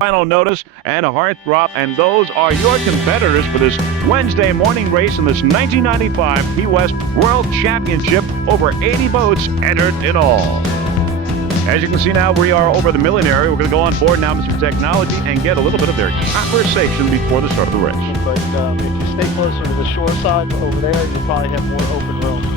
Final Notice and Heartthrob, and those are your competitors for this Wednesday morning race in this 1995 Key West World Championship. Over 80 boats entered in all. As you can see now, we are over the milling area. We're going to go on board now, Mr. Technology, and get a little bit of their conversation before the start of the race. But if you stay closer to the shore side over there, you'll probably have more open room.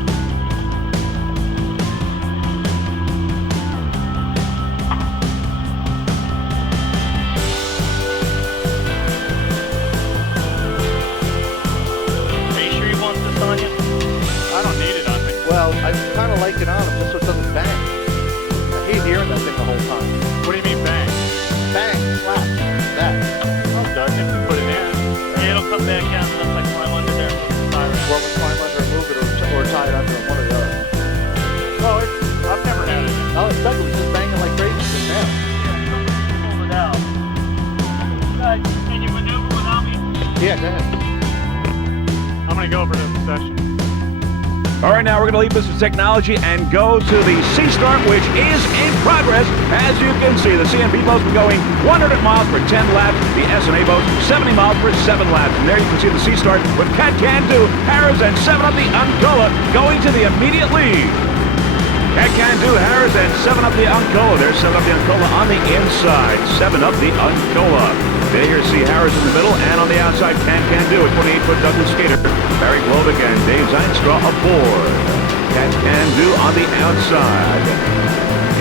Well, I kind of like it on him just so it doesn't bang. I hate hearing that thing the whole time. What do you mean bang? Bang, slap, that. Well, Doug, if you put it in. Yeah, it'll come back out unless I climb under there and put the tire out. Well, we climb under and move it or tie it under one or the other. Well, I've never had it. No, it's Doug was just banging like crazy just now. Yeah, pull it out. Can you maneuver without me? Yeah, go ahead. I'm going to go over to the session. All right, now we're going to leave Mr. Technology and go to the Sea Storm, which is in progress. As you can see, the CNB boats are going 100 miles for 10 laps. The SNA boats 70 miles for 7 laps. And there you can see the Sea Storm with Cat Can Do, Harris, and 7 up the Uncola going to the immediate lead. Cat Can Do, Harris, and 7 up the Uncola. There's 7 up the Uncola on the inside. 7 up the Uncola. There you see Harris in the middle, and on the outside, Can Do, a 28-foot Douglas skater. Barry Glovick and Dave Zinstra aboard. Cat Can Do on the outside.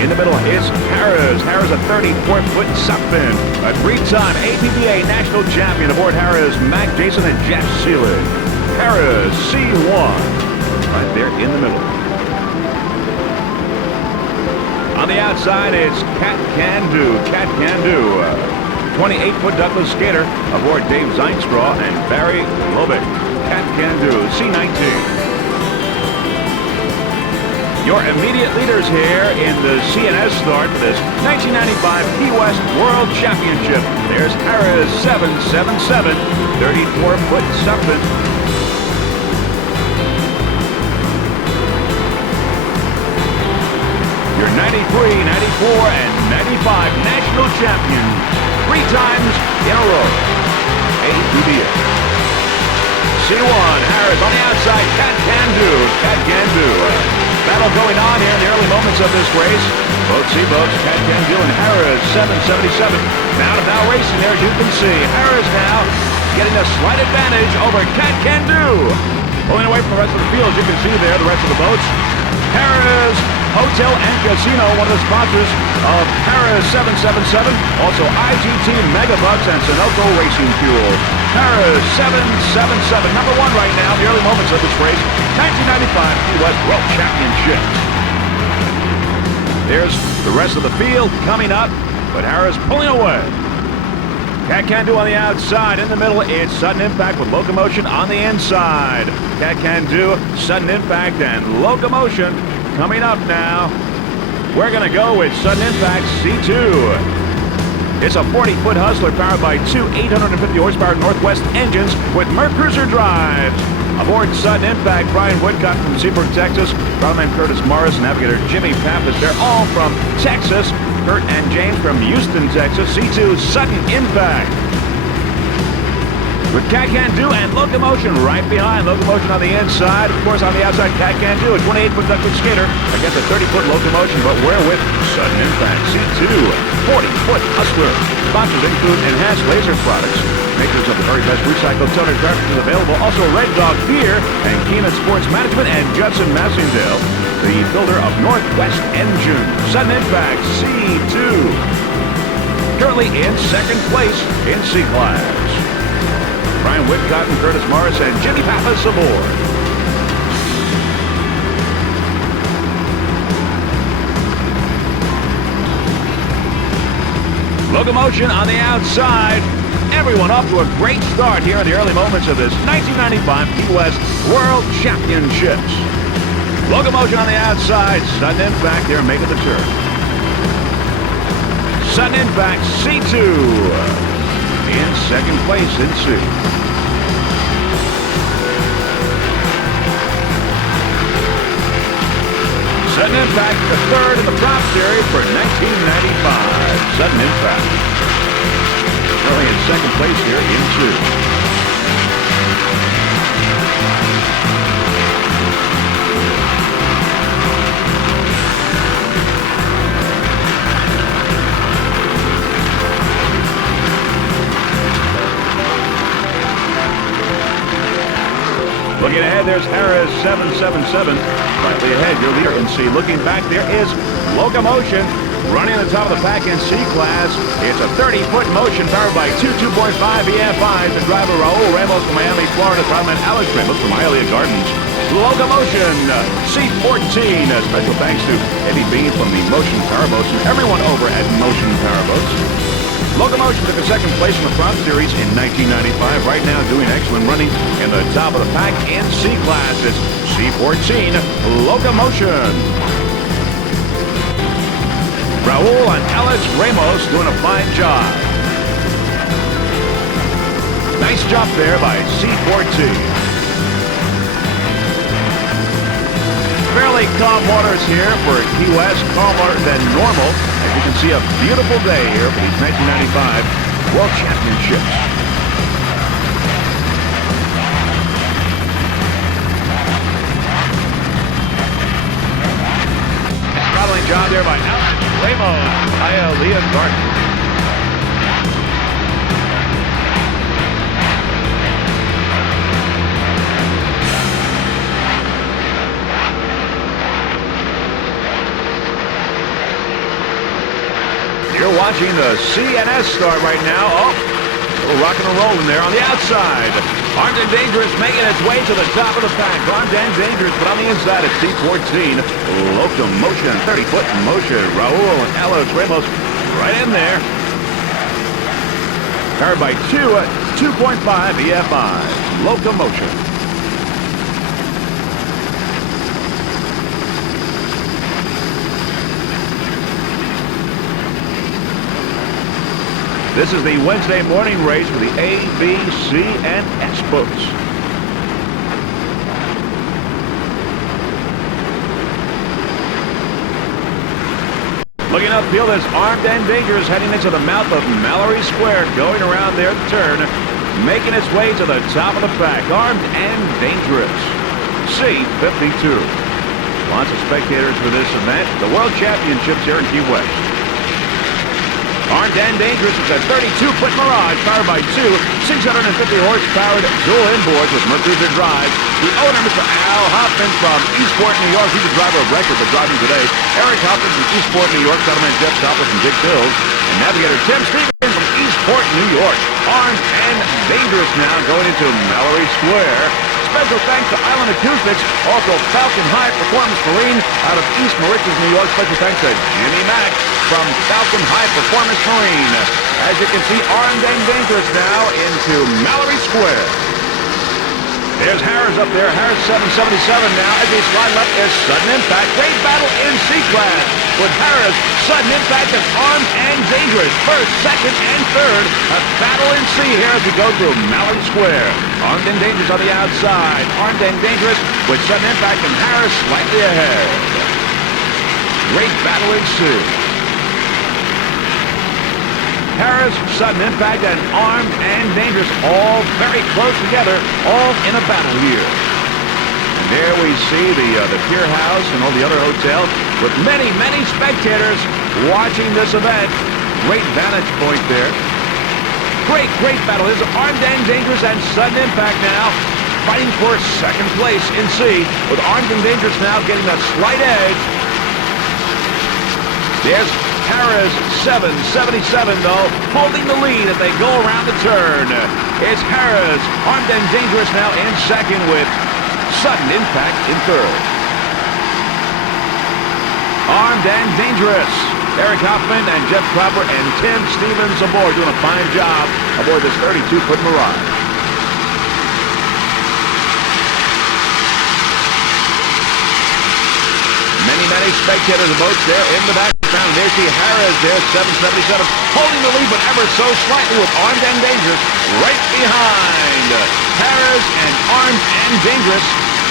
In the middle is Harris. Harris, a 34-foot suckfin. A 3-time APBA national champion aboard Harris, Mac Jason and Jeff Seelig. Harris, C1, right there in the middle. On the outside, it's Cat Can Do. Cat Can Do. 28-foot Douglas skater aboard Dave Zinstra and Barry Glovick. Cat Can Do, C19. Your immediate leaders here in the CNS start for this 1995 Key West World Championship. There's Harris, 777, 34-foot suckfin. Your 93, 94, and 95 national champions, 3 times in a row. APBA. C1, Harris on the outside, Cat Can Do. Cat Can Do. Battle going on here in the early moments of this race. Both C-boats, Cat Can Do and Harris, 777. Now racing there, as you can see. Harris now getting a slight advantage over Cat Can Do. Pulling away from the rest of the field, as you can see there, the rest of the boats. Harris Hotel and Casino, one of the sponsors of Harris 777. Also IGT Megabucks and Sunoco Racing Fuel. Harris 777, number 1 right now in the early moments of this race. 1995 Key West World Championship. There's the rest of the field coming up, but Harris pulling away. Cat Can Do on the outside. In the middle, it's Sudden Impact with Locomotion on the inside. Cat Can Do, Sudden Impact, and Locomotion coming up now. We're going to go with Sudden Impact C2. It's a 40-foot Hustler powered by 2 850-horsepower Northwest engines with Mercruiser drives. Aboard Sudden Impact, Brian Woodcock from Seabrook, Texas. Fireman Curtis Morris, Navigator Jimmy Pappas. They're all from Texas. Kurt and James from Houston, Texas. C2 Sudden Impact. With Cat Can Do and Locomotion right behind. Locomotion on the inside. Of course, on the outside, Cat Can Do, a 28-foot Douglas skater against a 30-foot Locomotion, but we're with Sudden Impact. C2, 40-foot Hustler. Sponsors include Enhanced Laser Products, makers of the very best recycled toner cartridges available. Also, Red Dog Beer and Keenan Sports Management and Judson Massingdale, the builder of Northwest Engine. Sudden Impact C2. Currently in second place in C-Class. Brian Whitcott and Curtis Morris and Jimmy Pappas aboard. Locomotion on the outside. Everyone off to a great start here in the early moments of this 1995 Key West World Championships. Locomotion on the outside. Sudden Impact there making the turn. Sudden Impact C2 in second place in C. Sudden Impact, the third in the Prop Series for 1995. Sudden Impact. currently in second place here in 2. Looking ahead, there's Harris 777. Slightly ahead, your leader in C. Looking back, there is Locomotion running at the top of the pack in C class. It's a 30-foot motion powered by two 2.5 EFIs. The driver Raul Ramos from Miami, Florida. Driverman Alex Ramos from Hialeah Gardens. Locomotion C14. Special thanks to Eddie Bean from the Motion Powerboats and everyone over at Motion Powerboats. Locomotion took a second place in the Prop Series in 1995. Right now doing excellent running in the top of the pack in C class. It's C14 Locomotion. Raul and Alex Ramos doing a fine job. Nice job there by C14. Fairly calm waters here for Key West, calmer than normal. As you can see, a beautiful day here for these 1995 World Championships. Traveling job there by Alex Ramos, Hialeah Gardens. You're watching the CNS start right now. Oh, a little rocking and rolling there on the outside. Armed and Dangerous making its way to the top of the pack. Armed and Dangerous, but on the inside it's C14. Locomotion, 30-foot motion. Raul and Alex Ramos right in there. Powered by two 2.5 EFIs. Locomotion. This is the Wednesday morning race for the A, B, C, and S boats. Looking upfield is Armed and Dangerous heading into the mouth of Mallory Square, going around their turn, making its way to the top of the pack. Armed and Dangerous. C52. Lots of spectators for this event. The World Championships here in Key West. Armed and Dangerous is a 32-foot Mirage powered by two 650-horse-powered dual inboards with Mercury drive. The owner, Mr. Al Hoffman from Eastport, New York. He's the driver of record for driving today. Eric Hoffman from Eastport, New York. Settlement Jeff Doppler from Big Hills. And navigator Tim Stevens from Eastport, New York. Armed and Dangerous now going into Mallory Square. Special thanks to Island Acoustics, also Falcon High Performance Marine out of East Mauritius, New York. Special thanks to Jimmy Mack from Falcon High Performance Marine. As you can see, Armed and Dangerous now into Mallory Square. There's Harris up there, Harris 777 now. As they slide left, there's Sudden Impact. Great battle in C-Class with Harris, Sudden Impact, and Armed and Dangerous. First, second, and third. A battle in C here as we go through Mallory Square. Armed and Dangerous on the outside. Armed and Dangerous with Sudden Impact and Harris slightly ahead. Great battle in C. Harris, Sudden Impact, and Armed and Dangerous all very close together, all in a battle here. And there we see the Pier House and all the other hotels with many, many spectators watching this event. Great vantage point there. Great, great battle. This is Armed and Dangerous and Sudden Impact now fighting for second place in C, with Armed and Dangerous now getting a slight edge. There's Harris 777, though, holding the lead as they go around the turn. It's Harris, Armed and Dangerous now in second with Sudden Impact in third. Armed and Dangerous. Eric Hoffman and Jeff Cropper and Tim Stevens aboard, doing a fine job aboard this 32-foot Mirage. Many spectators and boats there in the background. There you see Harris there, 777, holding the lead, but ever so slightly with Armed and Dangerous right behind. Harris and Armed and Dangerous,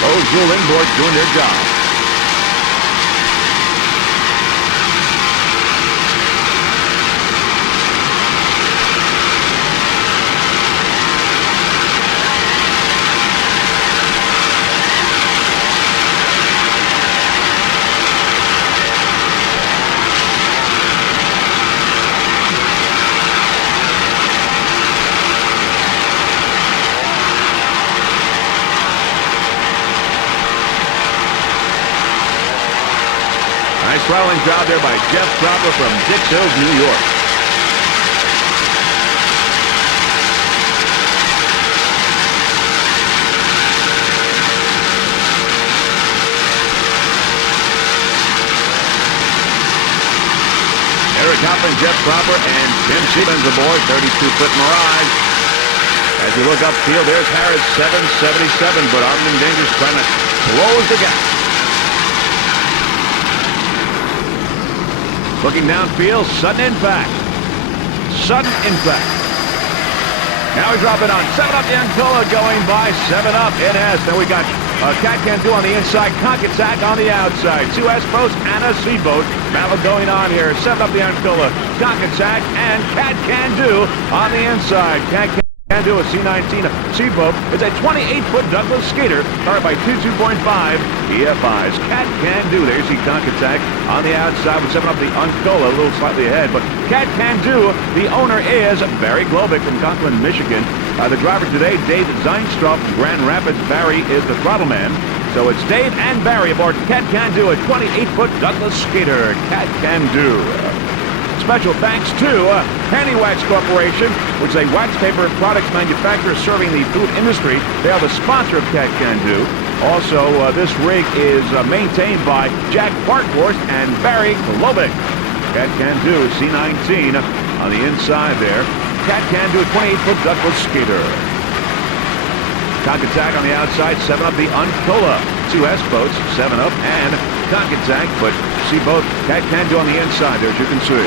those dual inboards doing their job. Nice throttling job there by Jeff Cropper from Dix Hills, New York. Eric Hoffman, Jeff Cropper, and Tim Siemens aboard 32-foot Mirage. As you look upfield, there's Harris, 777, but Ogden Danger's trying to close the gap. Looking downfield, sudden impact. Sudden impact. Now we drop it on 7-up the Ancola going by 7-up. It has. Then we got Cat Can Do on the inside, Concattack on the outside. Two S-boats and a C-boat. Battle going on here. 7-up the Ancola, Concattack, and Cat Can Do on the inside. Cat Can Do a C-19 C-boat. It's a 28-foot Douglas skater powered by 2.5 EFIs. Cat Can Do. There you see Concattack on the outside with 7-up the Ancola, a little slightly ahead. But Cat Can Do, the owner is Barry Globick from Conklin, Michigan. The driver today, Dave Zeinstroff from Grand Rapids. Barry is the throttle man. So it's Dave and Barry aboard Cat Can Do, a 28-foot Douglas skater. Cat Can Do. Special thanks to Penny Wax Corporation, which is a wax paper products manufacturer serving the food industry. They are the sponsor of Cat Can Do. Also, this rig is maintained by Jack Parkhorst and Barry Globick. Cat Can Do, C-19 on the inside there. Cat Can Do, a 28-foot Douglas skater. Concattack on the outside, 7-up the Ancola. Two S-boats, 7-up and Concattack, but see both Cat Can Do on the inside there, as you can see.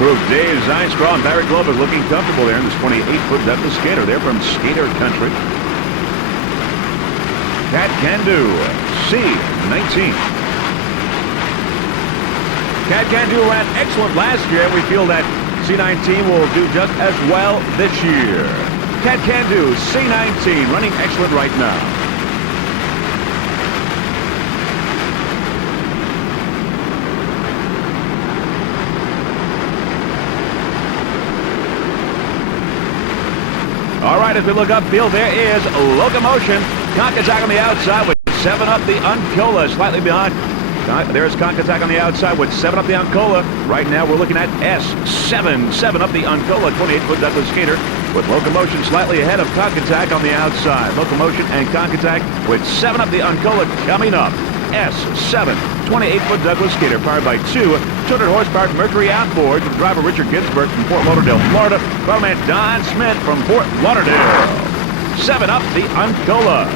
Crew Dave Zeinstroff and Barry Globick looking comfortable there in this 28-foot Douglas skater. They're from Skater Country. Cat Can Do, C-19. Cat Can Do ran excellent last year. We feel that C-19 will do just as well this year. Cat Can Do, C-19, running excellent right now. All right, as we look upfield, there is Locomotion. Concattack on the outside with 7-up the Ancola, slightly behind. There's Concattack on the outside with 7-up the Ancola. Right now we're looking at S7, 7-up the Ancola, 28-foot Douglas skater, with Locomotion slightly ahead of Concattack on the outside. Locomotion and Concattack with 7-up the Ancola coming up. S7, 28-foot Douglas skater, powered by two 200-horsepower Mercury outboards, with driver Richard Ginsburg from Fort Lauderdale, Florida, throttle man Don Smith from Fort Lauderdale. 7-up the Ancola.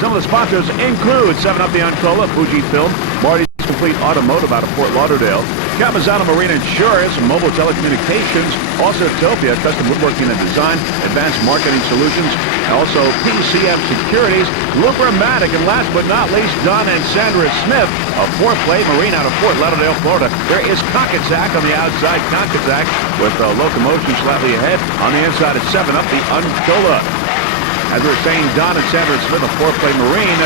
Some of the sponsors include 7-up the Ancola, Fujifilm, Marty's Complete Automotive out of Fort Lauderdale, Capizano Marine Insurance, Mobile Telecommunications, also Topia, Custom Woodworking and Design, Advanced Marketing Solutions, also PCM Securities, Lubramatic, and last but not least, Don and Sandra Smith of Fourth Plate Marine out of Fort Lauderdale, Florida. There is Concattack on the outside, Concattack with Locomotion slightly ahead. On the inside, it's 7-up the Ancola. As we were saying, Don and Sandra Smith of Fourth Plate Marine,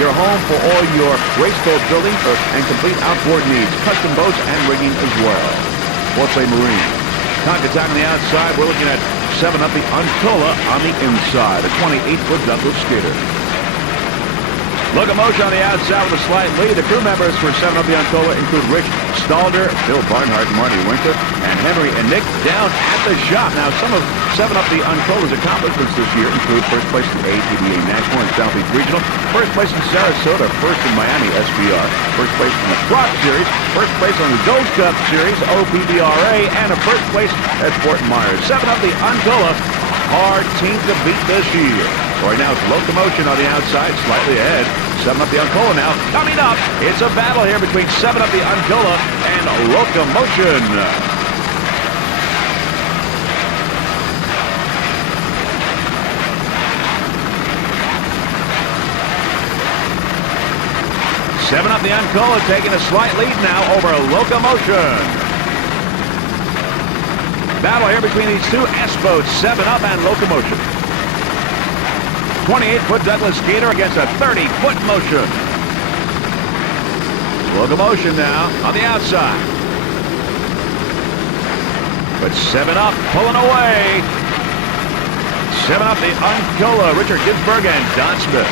your home for all your race boat building and complete outboard needs, custom boats and rigging as well. Fourth Plate Marine. Concattack on the outside, we're looking at 7-up the Ancola on the inside, a 28-foot Douglas skater. Locomotion on the outside with a slight lead. The crew members for 7-up the Ancola include Rich Stalder, Bill Barnhart, Marty Winter, and Henry and Nick down at the shop. Now, some of 7-up the Ancola's accomplishments this year include first place in the ATBA National and Southeast Regional, first place in Sarasota, first in Miami SBR, first place in the Crop Series, first place on the Gold Cup Series, OPBRA, and a first place at Fort Myers. 7-up the Ancola, hard team to beat this year. Right now, it's Locomotion on the outside, slightly ahead. 7-up the Ancola now. Coming up, it's a battle here between 7-up the Ancola and Locomotion. Seven-up the Ancola taking a slight lead now over Locomotion. Battle here between these two S-boats, 7-up and Locomotion. 28-foot Douglas skater against a 30-foot Motion. Locomotion now on the outside. But 7-up pulling away. 7-up the Ancola, Richard Ginsburg and Don Smith.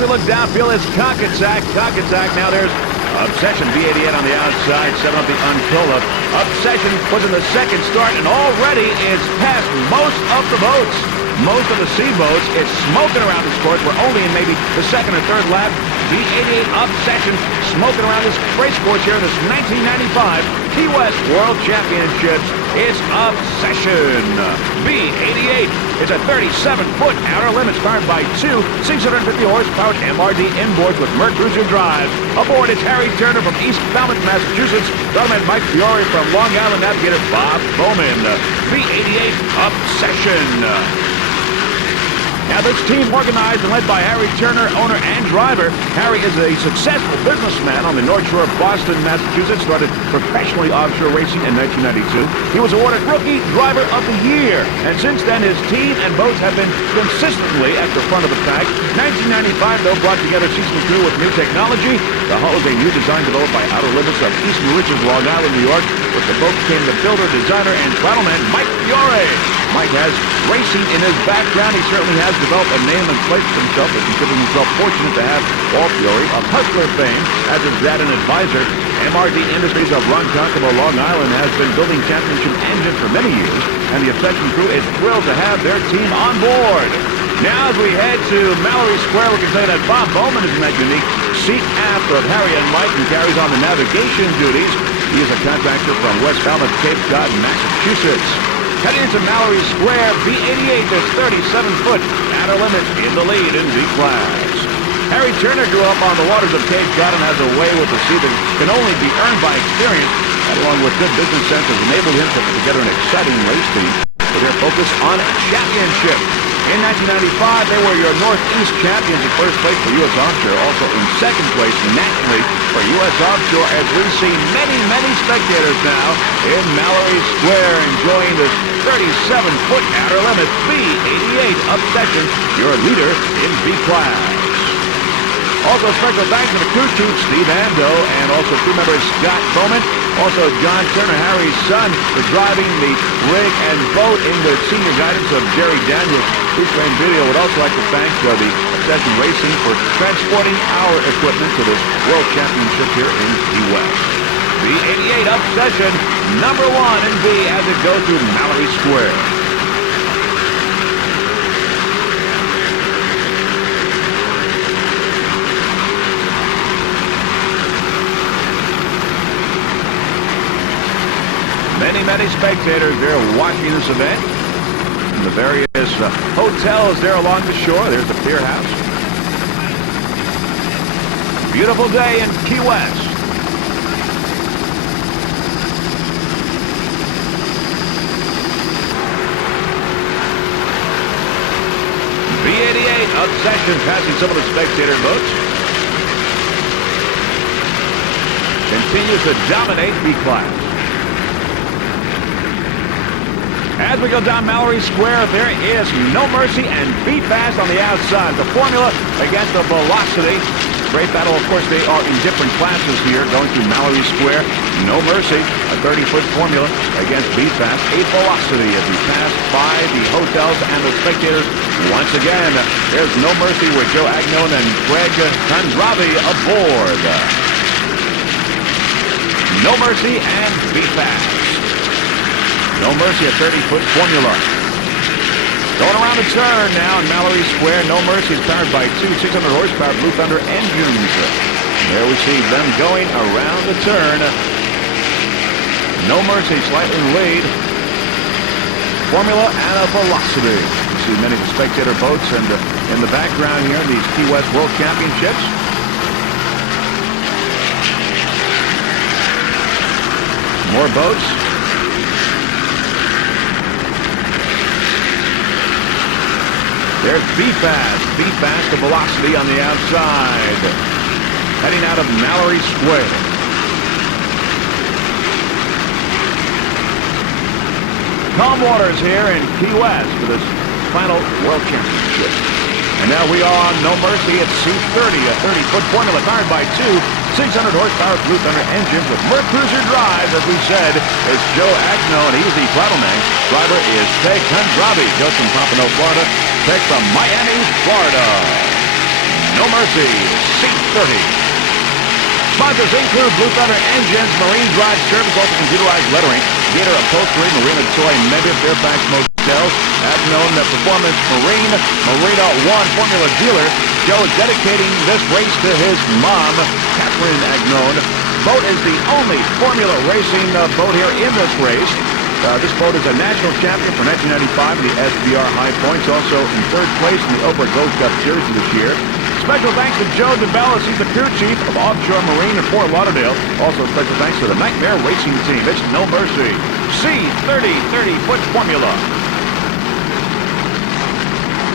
we look downfield, it's Cock-Attack. Now there's Obsession, V88 on the outside, 7 up the Uncola. Obsession was in the second start and already is past most of the boats. Most of the sea boats, it's smoking around this course. We're only in maybe the second or third lap. V88 Obsession smoking around this race course here in this 1995 Key West World Championships. It's Obsession. V88 is a 37-foot outer limits powered by two 650 horsepower MRD inboards with Mercruiser drives. Aboard, it's Harry Turner from East Falmouth, Massachusetts. Gentleman Mike Fiore from Long Island, navigator Bob Bowman. V88 Obsession. Now, this team organized and led by Harry Turner, owner and driver. Harry is a successful businessman on the North Shore of Boston, Massachusetts. Started professionally offshore racing in 1992. He was awarded Rookie Driver of the Year. And since then, his team and boats have been consistently at the front of the pack. 1995, though, brought together season crew with new technology. The hull is a new design developed by Outer Limits of East Mauritius, Long Island, New York. With the boat came the builder, designer, and paddleman Mike Fiore. Mike has racing in his background. He certainly has developed a name and place for himself, but considers himself fortunate to have Walt Fiore of Hustler fame as his dad and advisor. MRD Industries of Ronkonkoma, Long Island, has been building championship engines for many years, and the Obsession crew is thrilled to have their team on board. Now, as we head to Mallory Square, we can say that Bob Bowman is in that unique seat aft of Harry and Mike and carries on the navigation duties. He is a contractor from West Falmouth, Cape Cod, Massachusetts. Heading into Mallory Square, V88, there's 37-foot outer limits in the lead in V-Class. Harry Turner grew up on the waters of Cape Cod and has a way with the sea that can only be earned by experience. That, along with good business sense, has enabled him to put together an exciting race team with their focus on championship. In 1995, they were your Northeast champions in first place for U.S. Offshore, also in second place nationally for U.S. Offshore, as we see many, many spectators now in Mallory Square enjoying this 37-foot outer limit V88 Obsession, your leader in V-Class. Also, special thanks to the crew chief, Steve Ando, and also crew member Scott Bowman. Also, John Turner, Harry's son, for driving the rig and boat in the senior guidance of Jerry Daniels. Pre-train video would also like to thank the Obsession Racing for transporting our equipment to this World Championship here in Key West. V88 Obsession, number 1 in V as it goes through Mallory Square. Many spectators there watching this event. In the various hotels there along the shore. There's the Pier House. Beautiful day in Key West. V88 Obsession passing some of the spectator boats. Continues to dominate V-Class. As we go down Mallory Square, there is No Mercy and Be Fast on the outside. The formula against the Velocity. Great battle. Of course, they are in different classes here going through Mallory Square. No Mercy, a 30-foot formula against Be Fast. 8 Velocity as we pass by the hotels and the spectators. Once again, there's No Mercy with Joe Agnon and Greg Kondravi aboard. No Mercy and Be Fast. No Mercy, a 30-foot formula. Going around the turn now in Mallory Square. No Mercy is powered by two 600-horsepower Blue Thunder engines. There we see them going around the turn. No Mercy slightly in the lead. Formula and a Velocity. You see many of the spectator boats and in the background here, these Key West World Championships. More boats. There's Be Fast, the Velocity on the outside. Heading out of Mallory Square. Calm waters here in Key West for this final World Championship. And now we are on No Mercy at C30, a 30-foot formula powered by two 600-horsepower Blue Thunder engines with Mercruiser drives, as we said, is Joe Agno, and he's the paddleman. Driver is Greg Kondravi. Joe from Pompano, Florida. Greg from Miami, Florida. No Mercy C30. Sponsors include Blue Thunder Engines, Marine Drive Service, also computerized lettering, Gator Upholstery, Marina Toy, Mega, Fairfax Motels, Agnon Performance Marine, Marina One Formula Dealer. Joe is dedicating this race to his mom, Catherine Agnon. Boat is the only Formula Racing boat here in this race. This boat is a national champion for 1995 in the SBR High Points, also in third place in the Oprah Gold Cup Series this year. Special thanks to Joe DeBellis. He's the crew chief of Offshore Marine in Fort Lauderdale. Also special thanks to the Nightmare Racing Team. It's No Mercy C30 30-foot Formula.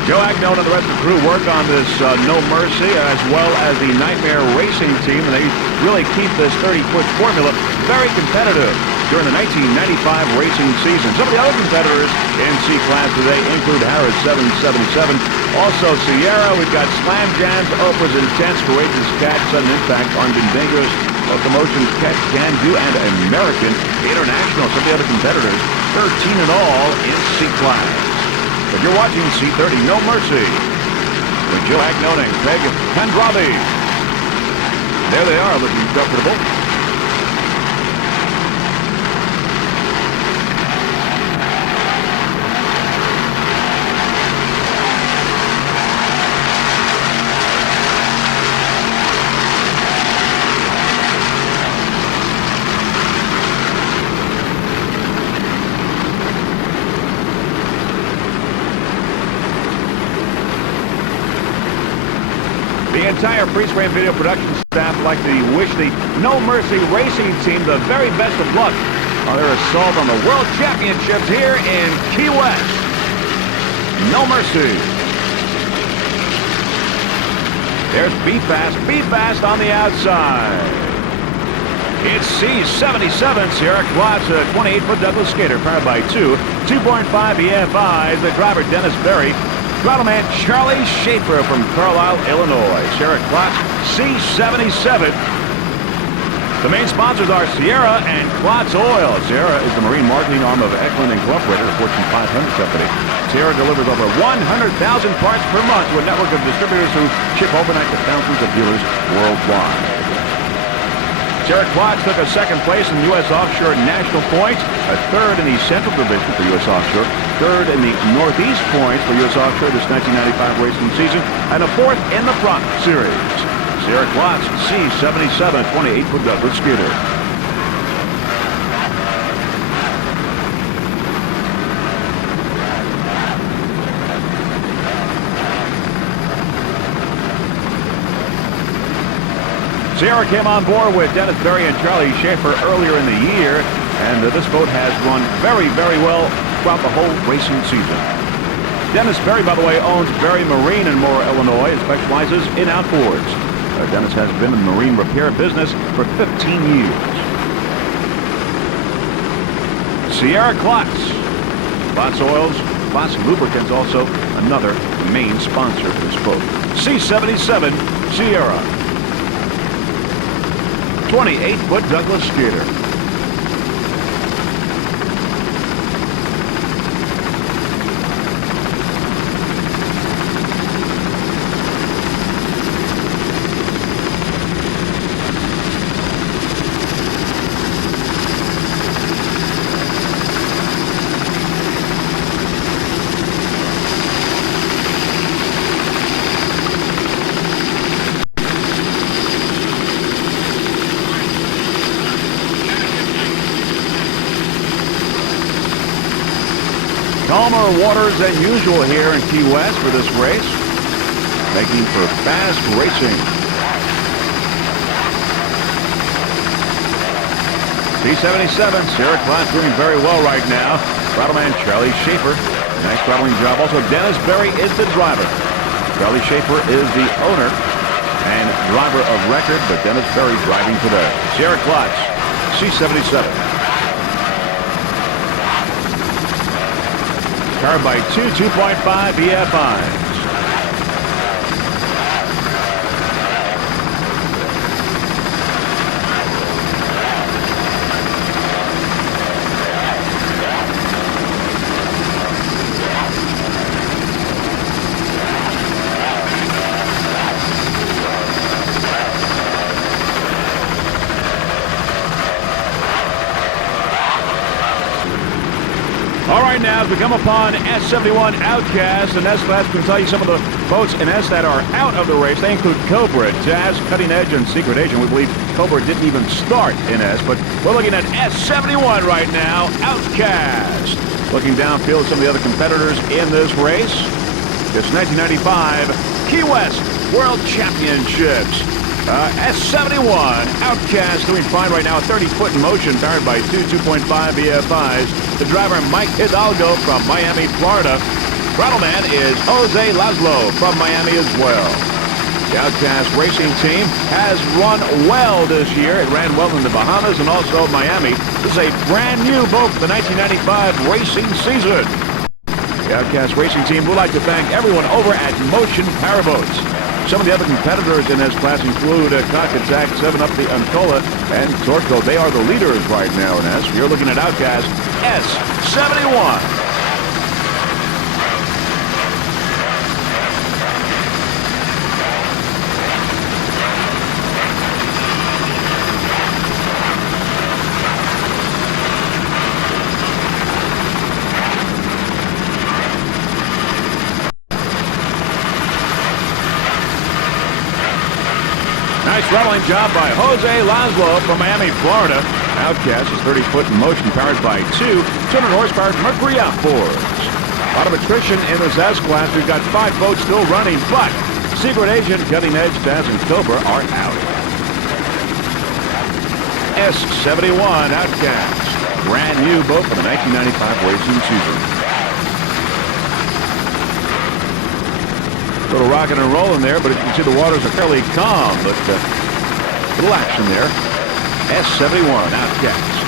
Joe Agnon and the rest of the crew work on this No Mercy, as well as the Nightmare Racing Team, and they really keep this 30-foot Formula very competitive during the 1995 racing season. Some of the other competitors in C-Class today include Harris 777, also Sierra. We've got Slam Jams, Oprah's Intense, Courageous Cat, Sudden Impact, Armed and Dangerous, Locomotion's Catch Can Do, and American International. Some of the other competitors, 13 in all in C-Class. If you're watching C30, No Mercy with Joe Agnon and Craig Pandravi. There they are, looking comfortable. The entire pre-screen video production staff would like to wish the No Mercy Racing Team the very best of luck on their assault on the World Championships here in Key West. No Mercy. There's Be Fast on the outside. It's C77 Sierra Klotz, a 28-foot Douglas skater, powered by 2.5 EFIs. The driver, Dennis Berry. Throttle-man Charlie Schaefer from Carlisle, Illinois. Sierra Klotz, C77. The main sponsors are Sierra and Klotz Oil. Sierra is the marine marketing arm of Eklund Incorporated, a Fortune 500 company. Sierra delivers over 100,000 parts per month to a network of distributors who ship overnight to thousands of dealers worldwide. Sierra Klotz took a second place in U.S. Offshore National Points, a third in the Central Division for U.S. Offshore, third in the Northeast Points for U.S. Offshore this 1995 racing season, and a fourth in the Front Series. Sierra Klotz, C77, 28-foot Douglas skater. Sierra came on board with Dennis Berry and Charlie Schaefer earlier in the year, and this boat has run very, very well throughout the whole racing season. Dennis Berry, by the way, owns Berry Marine in Moore, Illinois, and specializes in outboards. Dennis has been in the marine repair business for 15 years. Sierra Klotz. Klotz Oils, Klotz Lubricants, also another main sponsor of this boat. C77 Sierra. 28-foot Douglas skater. Calmer waters than usual here in Key West for this race, making for fast racing. C77, Sierra Klotz doing very well right now. Throttleman Charlie Schaefer, nice throttling job. Also, Dennis Berry is the driver. Charlie Schaefer is the owner and driver of record, but Dennis Berry driving today. Sierra Klotz, C77. Powered by 2.5 EFIs. as we come upon S71 Outcast, and S-Class can tell you some of the boats in S that are out of the race. They include Cobra, Jazz, Cutting Edge, and Secret Agent. We believe Cobra didn't even start in S, but we're looking at S71 right now, Outcast. Looking downfield at some of the other competitors in this race. It's 1995 Key West World Championships. S71 Outcast doing fine right now, 30-foot in motion, powered by two 2.5 EFIs. The driver, Mike Hidalgo from Miami, Florida. Throttle man is Jose Laszlo from Miami as well. The Outcast racing team has run well this year. It ran well in the Bahamas and also Miami. This is a brand new boat for the 1995 racing season. The Outcast racing team would like to thank everyone over at Motion Powerboats. Some of the other competitors in this class include Cock Attack, 7-Up the Uncola, and Torco. They are the leaders right now in S. You're looking at Outcast S71. Nice throttling job by Jose Laszlo from Miami, Florida. Outcast is 30-foot in motion, powered by two 200-horsepower Mercury outboards. A lot of attrition in this S-Class. We've got 5 boats still running, but Secret Agent, Cutting Edge, Jazz, and Cobra are out. S71 Outcast, brand new boat for the 1995 racing season. A little rocking and rolling there, but you can see the waters are fairly calm, but a little action there. S71 Outcast.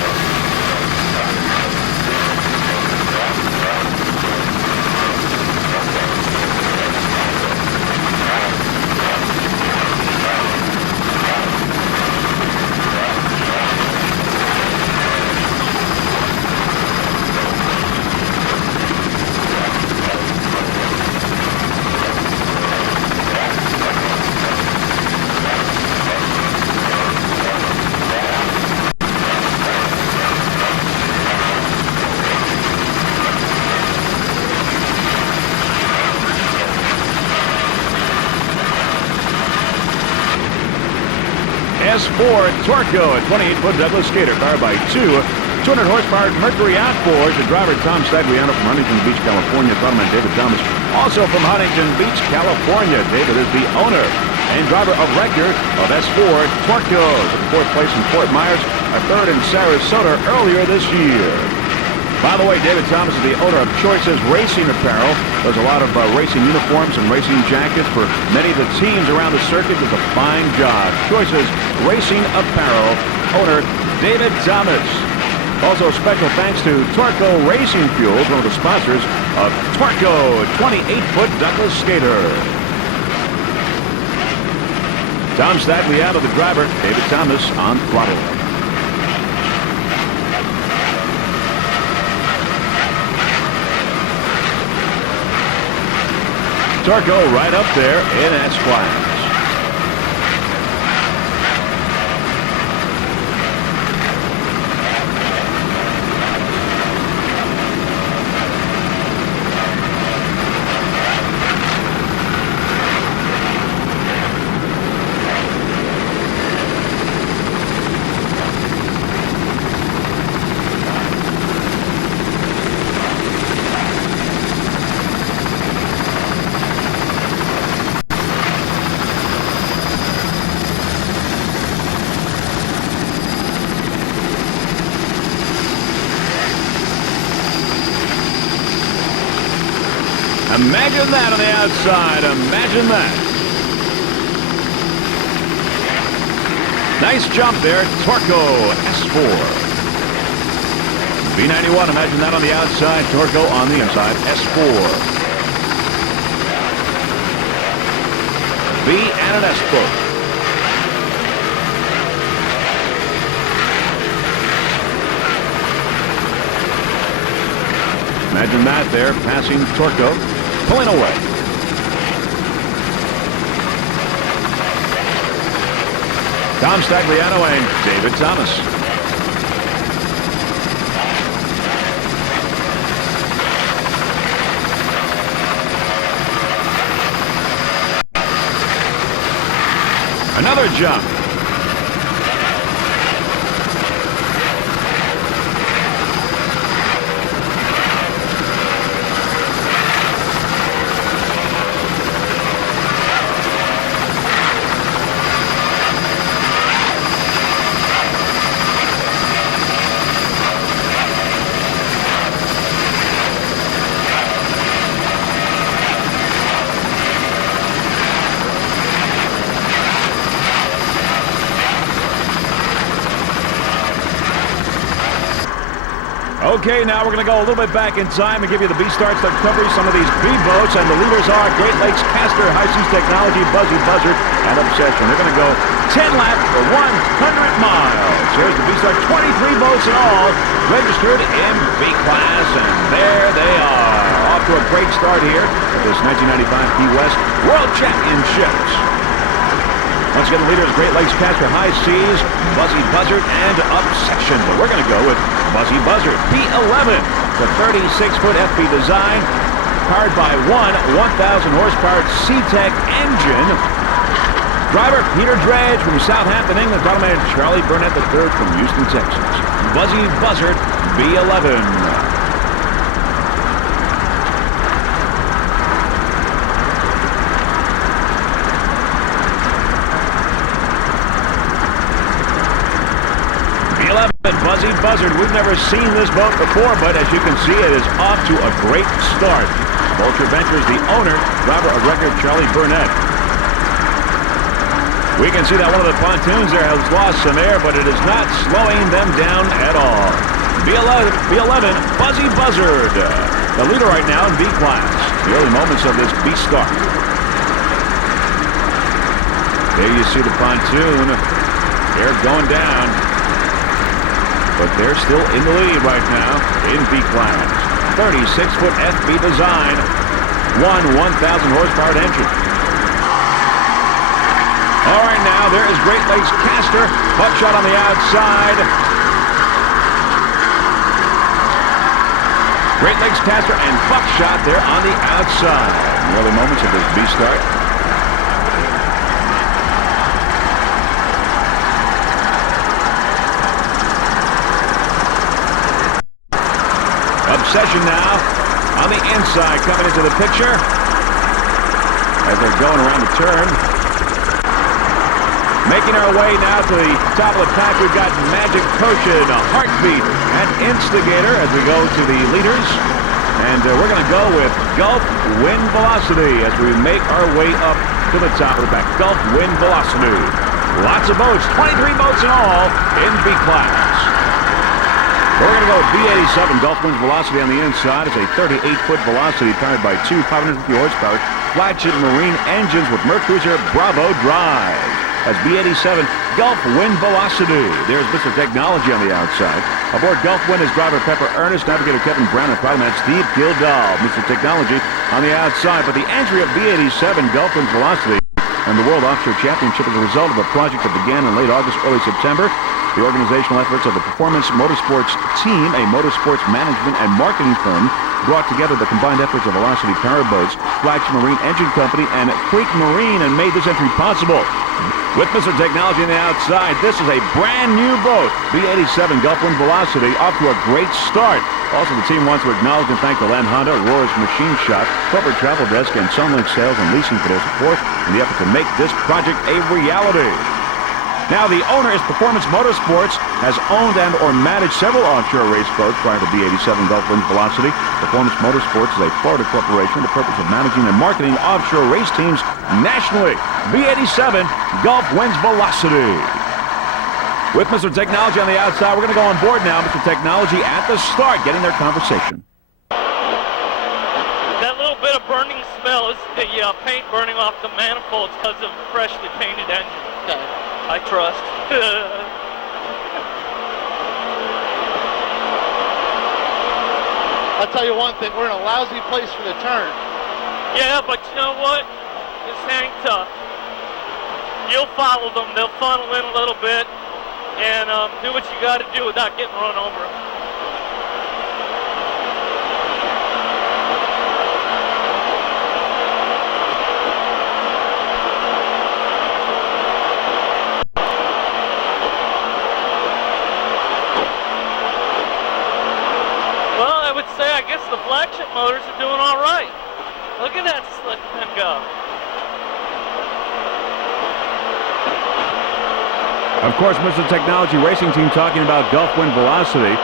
S4 Torco, a 28-foot Douglas skater, powered by two 200-horsepower Mercury outboards. The driver, Tom Stagliano from Huntington Beach, California. Throttle man David Thomas, also from Huntington Beach, California. David is the owner and driver of record of S4 Torco. Took 4th place in Fort Myers, a 3rd in Sarasota earlier this year. By the way, David Thomas is the owner of Choices Racing Apparel. Does a lot of racing uniforms and racing jackets for many of the teams around the circuit. Does a fine job. Choices Racing Apparel owner David Thomas. Also, special thanks to Torco Racing Fuels, one of the sponsors of Torco, 28-foot Douglas skater. Tom Stagliano, the driver. David Thomas on throttle. Torco right up there in S-Class. Imagine that on the outside. Imagine that. Nice jump there. Torco S4. B91. Imagine that on the outside. Torco on the inside. S4. B and an S boat. Imagine that there, passing Torco, pulling away. Tom Stagliano and David Thomas. Another jump. Okay, now we're going to go a little bit back in time and give you the B-Start start coverage, some of these B-boats, and the leaders are Great Lakes Caster, High Seas Technology, Buzzy Buzzard, and Obsession. They're going to go 10 laps for 100 miles. Here's the B-Start, 23 boats in all, registered in B-Class, and there they are. Off to a great start here at this 1995 Key West World Championships. Once again, the leaders, Great Lakes Caster, High Seas, Buzzy Buzzard, and Obsession. But we're going to go with Buzzy Buzzard, P11, the 36-foot FB design, powered by one 1,000 horsepower C-Tech engine. Driver, Peter Dredge from Southampton, England. Automated Charlie Burnett III from Houston, Texas. Buzzy Buzzard, B11. Buzzy Buzzard. We've never seen this boat before, but as you can see, it is off to a great start. Vulture Ventures, the owner, driver of record Charlie Burnett. We can see that one of the pontoons there has lost some air, but it is not slowing them down at all. B11, Buzzy Buzzard, the leader right now in B-Class. The early moments of this B-Start. There you see the pontoon. Air going down. But they're still in the lead right now in B-Class. 36-foot FB design, one 1,000 horsepower engine. All right, now there is Great Lakes Caster, buckshot on the outside. Great Lakes Caster and buckshot there on the outside. The early moments of this B-Start. Obsession now on the inside coming into the picture as they're going around the turn. Making our way now to the top of the pack, we've got Magic Potion, Heartbeat, and Instigator as we go to the leaders. And we're going to go with Gulf Wind Velocity as we make our way up to the top of the pack. Gulf Wind Velocity. Lots of boats, 23 boats in all in B-Class. We're going to go with B87, Gulf Wind Velocity on the inside. It's a 38-foot Velocity powered by two 550 horsepower flagship marine engines with Mercruiser Bravo drive. That's B87, Gulf Wind Velocity. There's Mr. Technology on the outside. Aboard Gulf Wind is driver Pepper Ernest, navigator Kevin Brown, and pilot Steve Gildahl. Mr. Technology on the outside. But the entry of B87, Gulf Wind Velocity, and the World Offshore Championship is a result of a project that began in late August, early September. The organizational efforts of the Performance Motorsports team, a motorsports management and marketing firm, brought together the combined efforts of Velocity Powerboats, Flagship Marine Engine Company, and Creek Marine, and made this entry possible. With Mr. Technology on the outside, this is a brand new boat, B87 Gulf Wind Velocity, off to a great start. Also, the team wants to acknowledge and thank the Land Honda, Roars Machine Shop, Corporate Travel Desk, and Sunlink Sales and Leasing for their support in the effort to make this project a reality. Now, the owner is Performance Motorsports, has owned and or managed several offshore race boats prior to B87 Gulf Wind Velocity. Performance Motorsports is a Florida corporation with the purpose of managing and marketing offshore race teams nationally. B87 Gulf Wind Velocity. With Mr. Technology on the outside, we're going to go on board now. Mr. Technology at the start, getting their conversation. That little bit of burning smell is the paint burning off the manifolds because of freshly painted engine. Okay. I trust. I'll tell you one thing, we're in a lousy place for the turn. Yeah, but you know what? Just hang tough. You'll follow them. They'll funnel in a little bit and do what you got to do without getting run over. Just let them go. Of course, Mr. Technology Racing Team talking about Gulf Wind Velocity.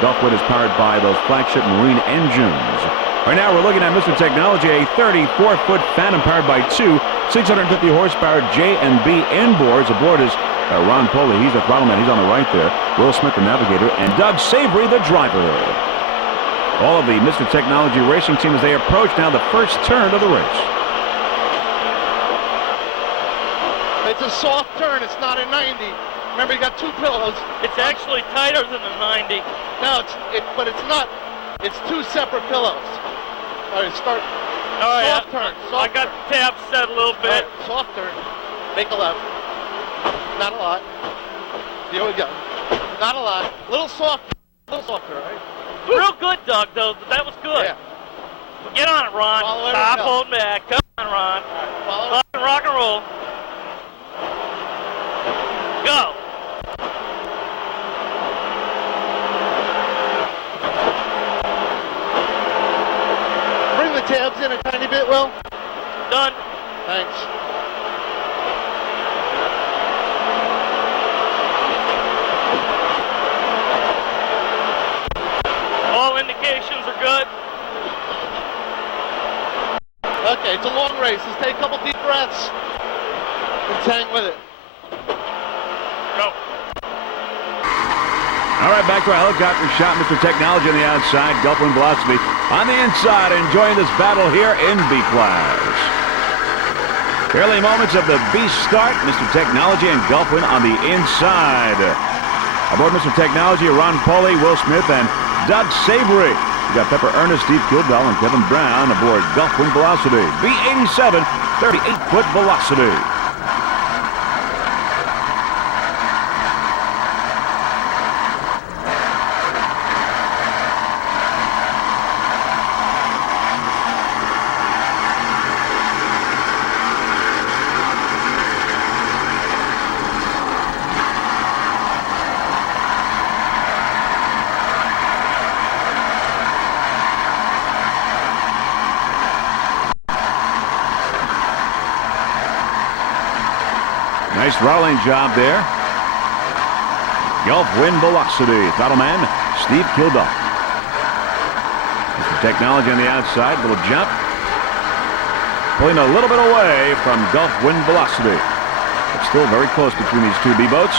Gulf Wind is powered by those flagship marine engines. Right now, we're looking at Mr. Technology, a 34-foot Phantom powered by two 650 horsepower J&B inboards. Aboard is Ron Poley. He's the throttle man. He's on the right there. Will Smith, the navigator, and Doug Savory, the driver. All of the Mr. Technology Racing Team as they approach now the first turn of the race. It's a soft turn. It's not a 90. Remember, you got two pillows. It's actually tighter than a 90. No, but it's not. It's two separate pillows. All right, start. All right, soft turn. I got the tab set a little bit. Right, soft turn. Make a left. Not a lot. Here we go. Not a lot. Little soft. Little softer, right? Real good, Doug, though. That was good. Yeah. Well, get on it, Ron. Stop holding back. Come on, Ron. Follow it. Rock and roll. Go. Bring the tabs in a tiny bit, Will. Done. Thanks. All indications are good. Okay, it's a long race. Let's take a couple deep breaths. Let's hang with it. Go. All right, back to our helicopter shot. Mr. Technology on the outside, Gulf Wind Velocity on the inside, enjoying this battle here in B-Class. Early moments of the B start, Mr. Technology and Gulf Wind on the inside. Aboard Mr. Technology, Ron Poley, Will Smith, and Doug Savory. We got Pepper Ernest, Steve Kildall, and Kevin Brown aboard Gulf Wind Velocity. B-87, 38-foot velocity. Nice throttling job there. Gulf Wind Velocity. Throttle man, Steve Kildall. Mr. Technology on the outside. Little jump. Pulling a little bit away from Gulf Wind Velocity. It's still very close between these two B-boats.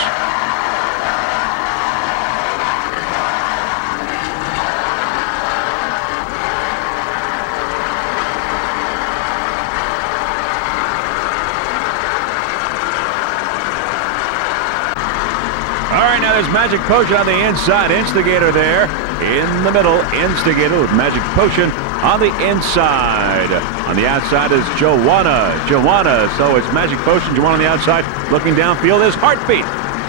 All right, now there's Magic Potion on the inside. Instigator there in the middle. Instigator with Magic Potion on the inside. On the outside is Joanna. So it's Magic Potion, Joanna on the outside. Looking downfield is Heartbeat.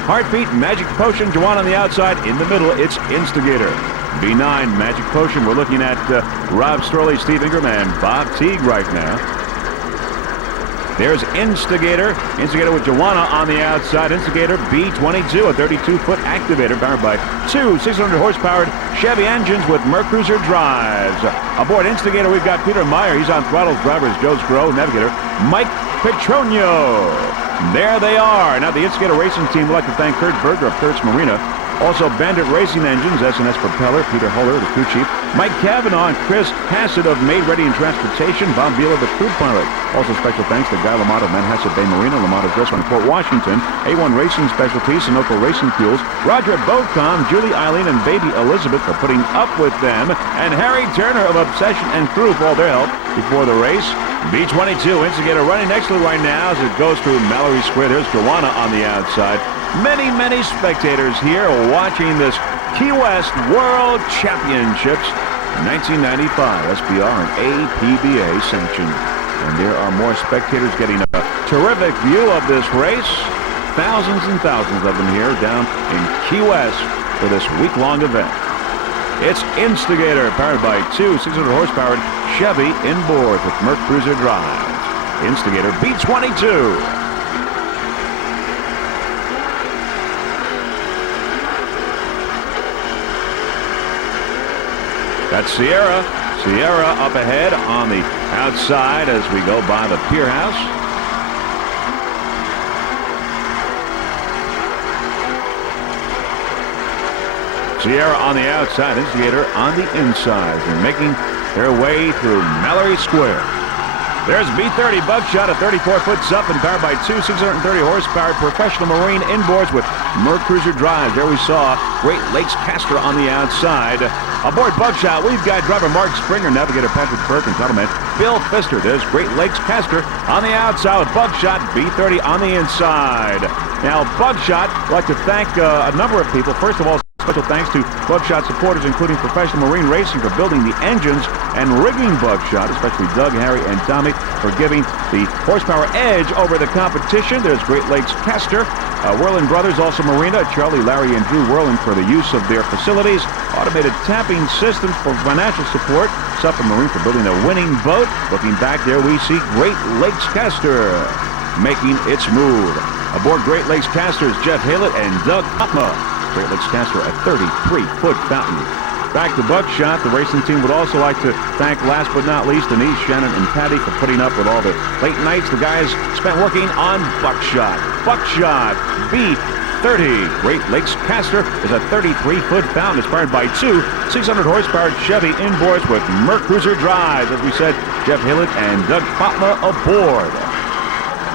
Heartbeat, Magic Potion, Joanna on the outside. In the middle, it's Instigator. B9, Magic Potion. We're looking at Rob Storley, Steve Ingram, and Bob Teague right now. There's Instigator. Instigator with Joanna on the outside. Instigator B22, a 32-foot activator powered by two 600-horsepowered Chevy engines with Mercruiser drives. Aboard Instigator, we've got Peter Meyer. He's on throttles. Driver is Joe Scrow. Navigator, Mike Petronio. There they are. Now the Instigator Racing Team would like to thank Kurt Berger of Kurt's Marina. Also, Bandit Racing Engines, S&S Propeller, Peter Huller, the crew chief, Mike Cavanaugh, and Chris Hassett of Made Ready and Transportation, Bob Beeler, the crew pilot. Also, special thanks to Guy Lamont of Manhasset Bay Marina, Lamotta's Restaurant in Port Washington, A1 Racing Specialties, Sunoco Racing Fuels, Roger Boatcom, Julie Eileen, and baby Elizabeth for putting up with them, and Harry Turner of Obsession and crew for all their help before the race. B-22 Instigator running next to it right now as it goes through Mallory Square. There's Joanna on the outside. Many, many spectators here watching this Key West World Championships 1995 SBR and APBA sanctioned. And there are more spectators getting a terrific view of this race. Thousands and thousands of them here down in Key West for this week-long event. It's Instigator, powered by two 600-horsepower Chevy inboard with Mercruiser drives. Instigator B-22. That's Sierra. Sierra up ahead on the outside as we go by the pier house. Sierra on the outside, Instigator on the inside. They're making their way through Mallory Square. There's B-30 Buckshot, a 34-foot SUP and powered by two 630 horsepower professional marine inboards with Mercruiser drives. There we saw Great Lakes Castor on the outside. Aboard Buckshot, we've got driver Mark Springer, navigator Patrick Burke, and gentleman Bill Pfister. There's Great Lakes Castor on the outside with Buckshot, B-30 on the inside. Now, Buckshot, I'd like to thank a number of people. First of all, special thanks to Buckshot supporters, including Professional Marine Racing, for building the engines and rigging Buckshot, especially Doug, Harry, and Tommy, for giving the horsepower edge over the competition. There's Great Lakes Castor, Whirlin Brothers, also Marina, Charlie, Larry, and Drew Whirlin for the use of their facilities, automated tapping systems for financial support, SUP and Marine for building a winning boat. Looking back there, we see Great Lakes Castor making its move. Aboard Great Lakes Castor is Jeff Haylett and Doug Hopma. Great Lakes Castor, a 33-foot fountain. Back to Buckshot, the racing team would also like to thank, last but not least, Denise, Shannon, and Patty for putting up with all the late nights the guys spent working on Buckshot. Buckshot B-30. Great Lakes Castor is a 33-foot fountain inspired by two 600-horsepower Chevy inboards with Mercruiser drives. As we said, Jeff Haylett and Doug Hopma aboard.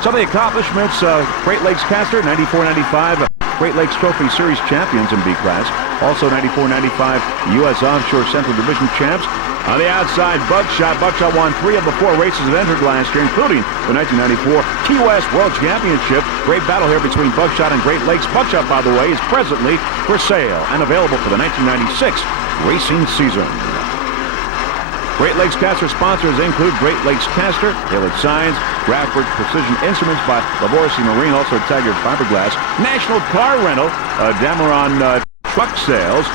Some of the accomplishments, Great Lakes Castor, 94-95. Great Lakes Trophy Series champions in B-Class. Also 94-95 U.S. Offshore Central Division champs. On the outside, Buckshot. Buckshot won 3 of the 4 races it entered last year, including the 1994 Key West World Championship. Great battle here between Buckshot and Great Lakes. Buckshot, by the way, is presently for sale and available for the 1996 racing season. Great Lakes Castor sponsors include Great Lakes Castor, Haylett Signs, Bradford Precision Instruments by Laborsi Marine, also Taggart Fiberglass, National Car Rental, Dameron Truck Sales.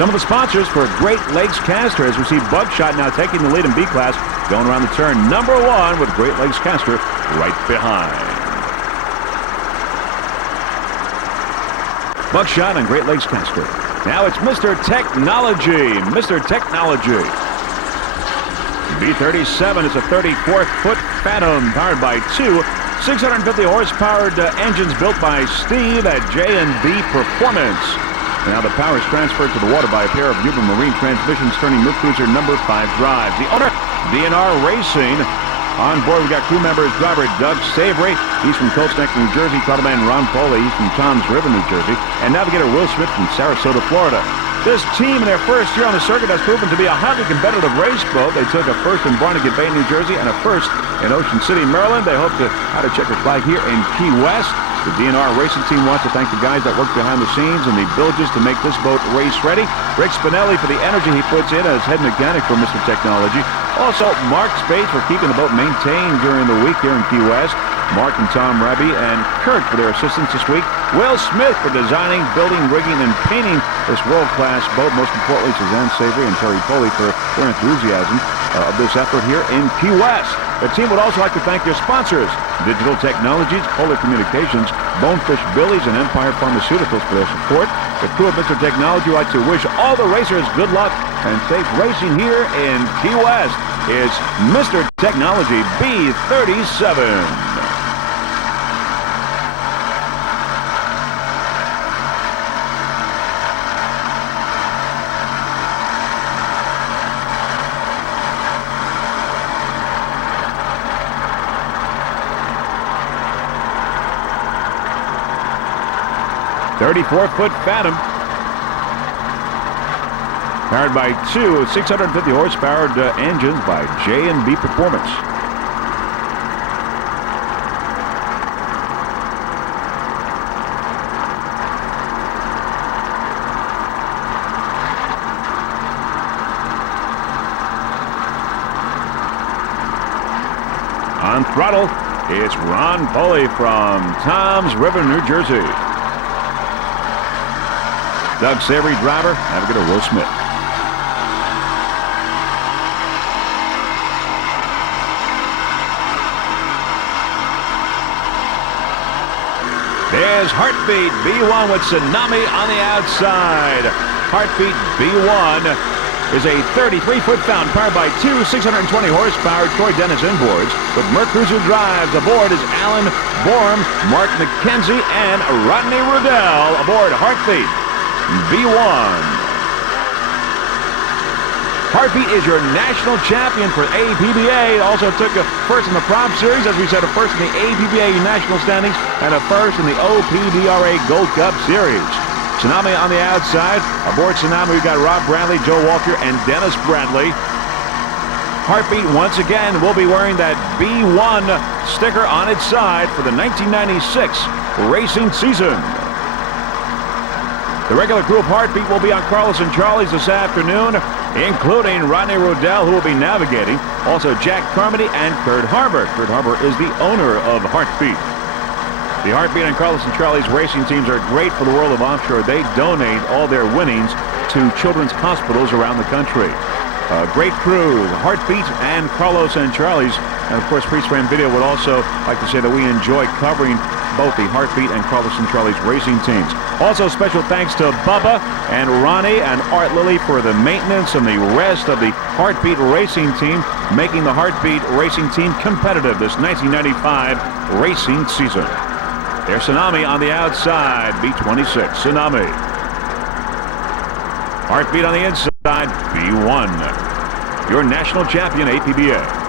Some of the sponsors for Great Lakes Castor, as we see Buckshot now taking the lead in B-Class, going around the turn number 1 with Great Lakes Castor right behind. Buckshot and Great Lakes Castor. Now it's Mr. Technology. Mr. Technology. B-37 is a 34-foot Phantom powered by two 650 horsepower engines built by Steve at J&B Performance. Now the power is transferred to the water by a pair of Huber Marine transmissions turning Mercruiser number 5 drives. The owner, DNR Racing. On board we got crew members driver Doug Savory. He's from Colts Neck, New Jersey. Throttle-man Ron Foley. He's from Tom's River, New Jersey. And navigator Will Smith from Sarasota, Florida. This team in their first year on the circuit has proven to be a highly competitive race boat. They took a first in Barnegat Bay, New Jersey, and a first in Ocean City, Maryland. They hope to how to check the flag here in Key West. The DNR Racing Team wants to thank the guys that work behind the scenes and the villages to make this boat race ready. Rick Spinelli for the energy he puts in as head mechanic for Mr. Technology. Also, Mark Spades for keeping the boat maintained during the week here in Key West. Mark and Tom Raby and Kurt for their assistance this week. Will Smith for designing, building, rigging, and painting this world-class boat. Most importantly, Suzanne Savory and Terry Foley for their enthusiasm of this effort here in Key West. The team would also like to thank their sponsors, Digital Technologies, Polar Communications, Bonefish Billies, and Empire Pharmaceuticals for their support. The crew of Mr. Technology would like to wish all the racers good luck and safe racing here in Key West. It's Mr. Technology B-37. 34-foot Phantom, powered by two 650 horsepower engines by J&B Performance. On throttle, it's Ron Foley from Tom's River, New Jersey. Doug Savory, driver, navigator Will Smith. There's Heartbeat B1 with Tsunami on the outside. Heartbeat B1 is a 33-foot fountain powered by two 620-horsepower Troy Dennis inboards with Merc Cruiser drives. Aboard is Alan Borum, Mark McKenzie, and Rodney Rudell aboard Heartbeat V1. Heartbeat is your national champion for APBA. Also took a first in the Prop Series, as we said, a first in the APBA national standings, and a first in the OPDRA Gold Cup Series. Tsunami on the outside. Aboard Tsunami, we've got Rob Bradley, Joe Walker, and Dennis Bradley. Heartbeat, once again, will be wearing that B1 sticker on its side for the 1996 racing season. The regular group Heartbeat will be on Carlos and Charlie's this afternoon, including Rodney Rodell, who will be navigating. Also Jack Carmody and Kurt Harbor. Kurt Harbor is the owner of Heartbeat. The Heartbeat and Carlos and Charlie's racing teams are great for the world of offshore. They donate all their winnings to children's hospitals around the country. Great crew, Heartbeat and Carlos and Charlie's. And of course, Freeze Frame Video would also like to say that we enjoy covering both the Heartbeat and Carlos and Charlie's racing teams. Also, special thanks to Bubba and Ronnie and Art Lilly for the maintenance and the rest of the Heartbeat racing team, making the Heartbeat racing team competitive this 1995 racing season. There's Tsunami on the outside, B26, Tsunami. Heartbeat on the inside, B1. Your national champion, APBA.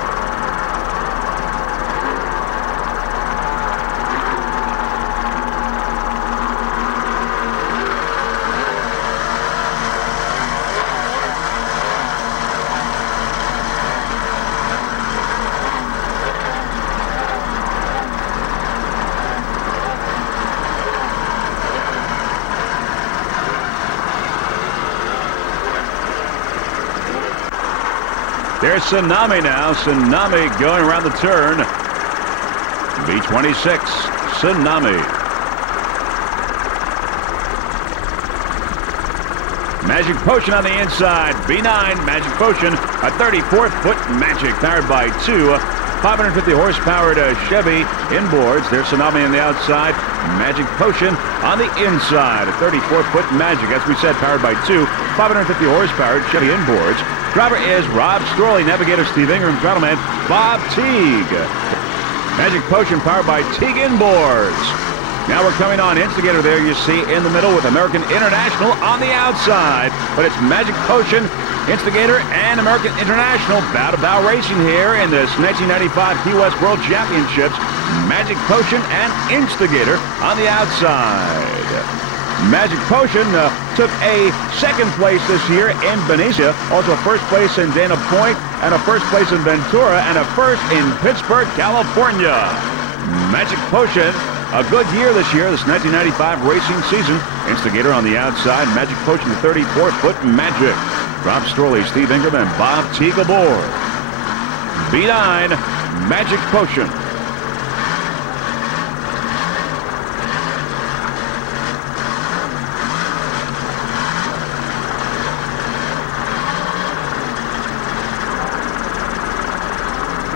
There's Tsunami now. Tsunami going around the turn. B26, Tsunami. Magic Potion on the inside. B9, Magic Potion. A 34-foot Magic powered by two 550 horsepower Chevy inboards. There's Tsunami on the outside. Magic Potion on the inside. A 34-foot Magic, as we said, powered by two 550 horsepower Chevy inboards. Driver is Rob Storley, navigator Steve Ingram, throttle Bob Teague. Magic Potion powered by Teague inboards. Now we're coming on Instigator there, you see, in the middle with American International on the outside. But it's Magic Potion, Instigator, and American International bow-to-bow racing here in this 1995 Key West World Championships. Magic Potion and Instigator on the outside. Magic Potion took a second place this year in Benicia, also a first place in Dana Point, and a first place in Ventura, and a first in Pittsburgh, California. Magic Potion, a good year this year, this 1995 racing season. Instigator on the outside, Magic Potion, the 34-foot Magic. Rob Storley, Steve Ingram, and Bob Teague aboard. B9, Magic Potion.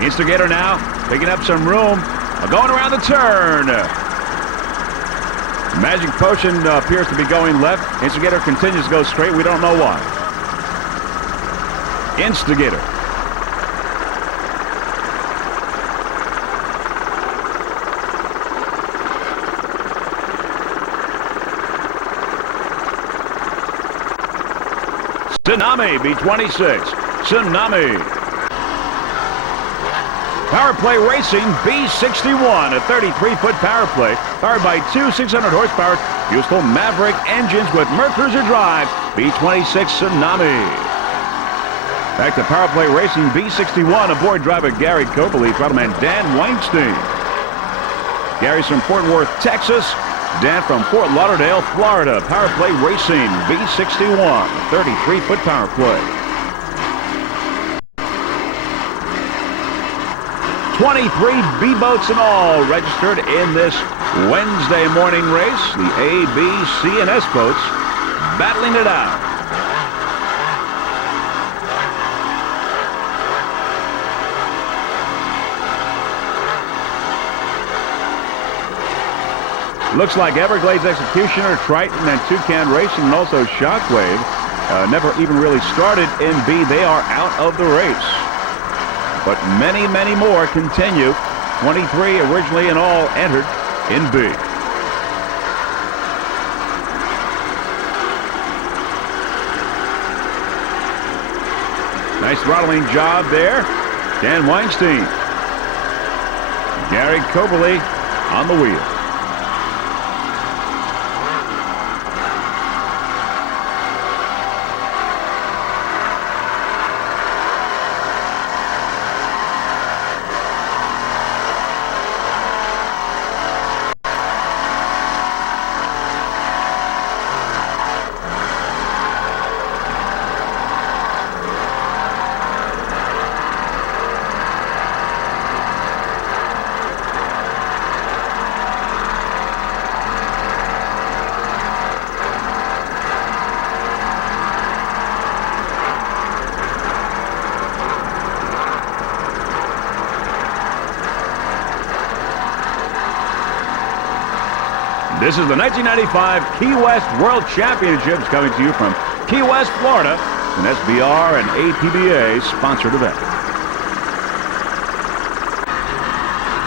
Instigator now picking up some room, going around the turn. Magic Potion appears to be going left. Instigator continues to go straight. We don't know why. Instigator. Tsunami, B26. Tsunami. Power Play Racing B61, a 33-foot power play powered by two 600-horsepower useful Maverick engines with Merc Cruiser drive. B26 Tsunami. Back to Power Play Racing B61, aboard driver Gary Cobley, throttle Dan Weinstein. Gary's from Fort Worth, Texas. Dan from Fort Lauderdale, Florida. Power Play Racing B61, 33-foot power play. 23 B-boats in all registered in this Wednesday morning race. The A, B, C, and S boats battling it out. Looks like Everglades Executioner, Triton, and Toucan Racing, and also Shockwave never even really started in B. They are out of the race. But many, many more continue. 23 originally in all entered in B. Nice throttling job there. Dan Weinstein. Gary Coberly on the wheel. This is the 1995 Key West World Championships coming to you from Key West, Florida, an SBR and APBA sponsored event.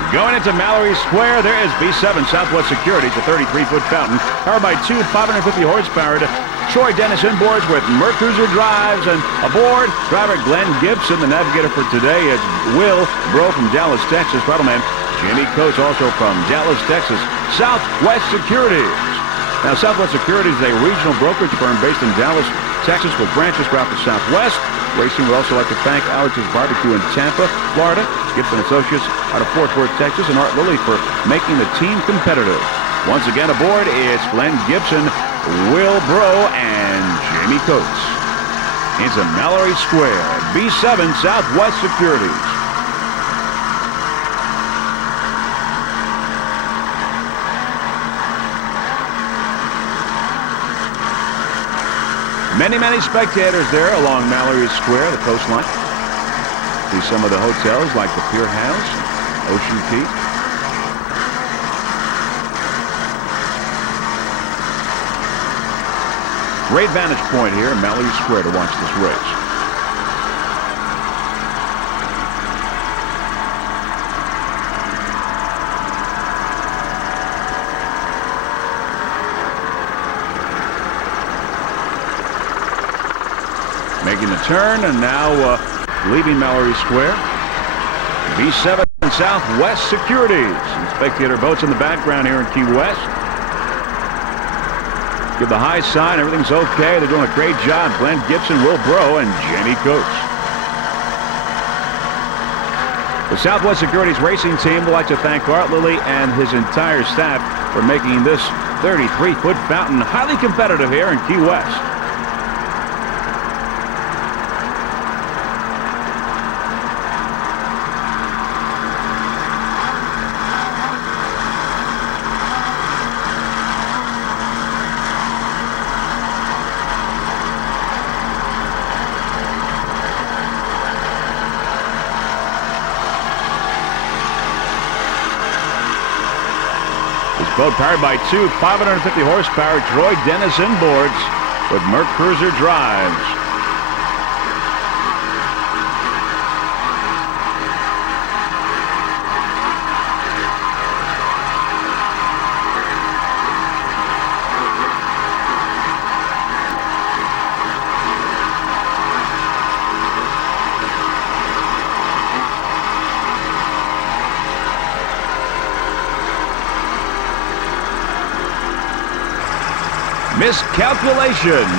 Going into Mallory Square, there is B7 Southwest Securities, a 33-foot fountain, powered by two 550 horsepower Troy Dennis inboards with Merc Cruiser drives, and aboard, driver Glenn Gibson. The navigator for today is Will Bro from Dallas, Texas. Rattleman Jamie Coates, also from Dallas, Texas. Southwest Securities. Now, Southwest Securities is a regional brokerage firm based in Dallas, Texas, with branches throughout the Southwest. Racing would also like to thank Alex's Barbecue in Tampa, Florida, Gibson Associates out of Fort Worth, Texas, and Art Lilly for making the team competitive. Once again aboard, it's Glenn Gibson, Will Bro, and Jamie Coates. Into Mallory Square, B7 Southwest Securities. Many, many spectators there along Mallory Square, the coastline. See some of the hotels like the Pier House, Ocean Peak. Great vantage point here in Mallory Square to watch this race. Making the turn and now leaving Mallory Square. B7 Southwest Securities. And spectator boats in the background here in Key West. Give the high sign. Everything's okay. They're doing a great job. Glenn Gibson, Will Bro, and Jamie Coates. The Southwest Securities racing team would like to thank Art Lilly and his entire staff for making this 33-foot fountain highly competitive here in Key West. Boat powered by two 550 horsepower Troy Dennis inboards with Merc Cruiser drives.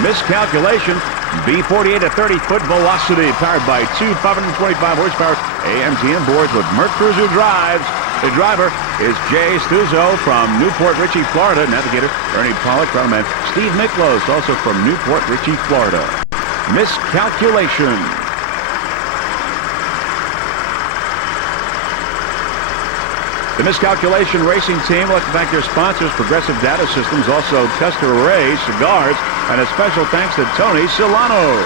Miscalculation. B48 at 30-foot velocity, powered by two 525 horsepower AMT inboards with Merc Cruiser drives. The driver is Jay Stuzzo from Newport Richey, Florida. Navigator Ernie Pollock, man Steve Miklos, also from Newport Richey, Florida. Miscalculation. The Miscalculation Racing Team would like to thank their sponsors, Progressive Data Systems, also Custer Ray Cigars, and a special thanks to Tony Solano.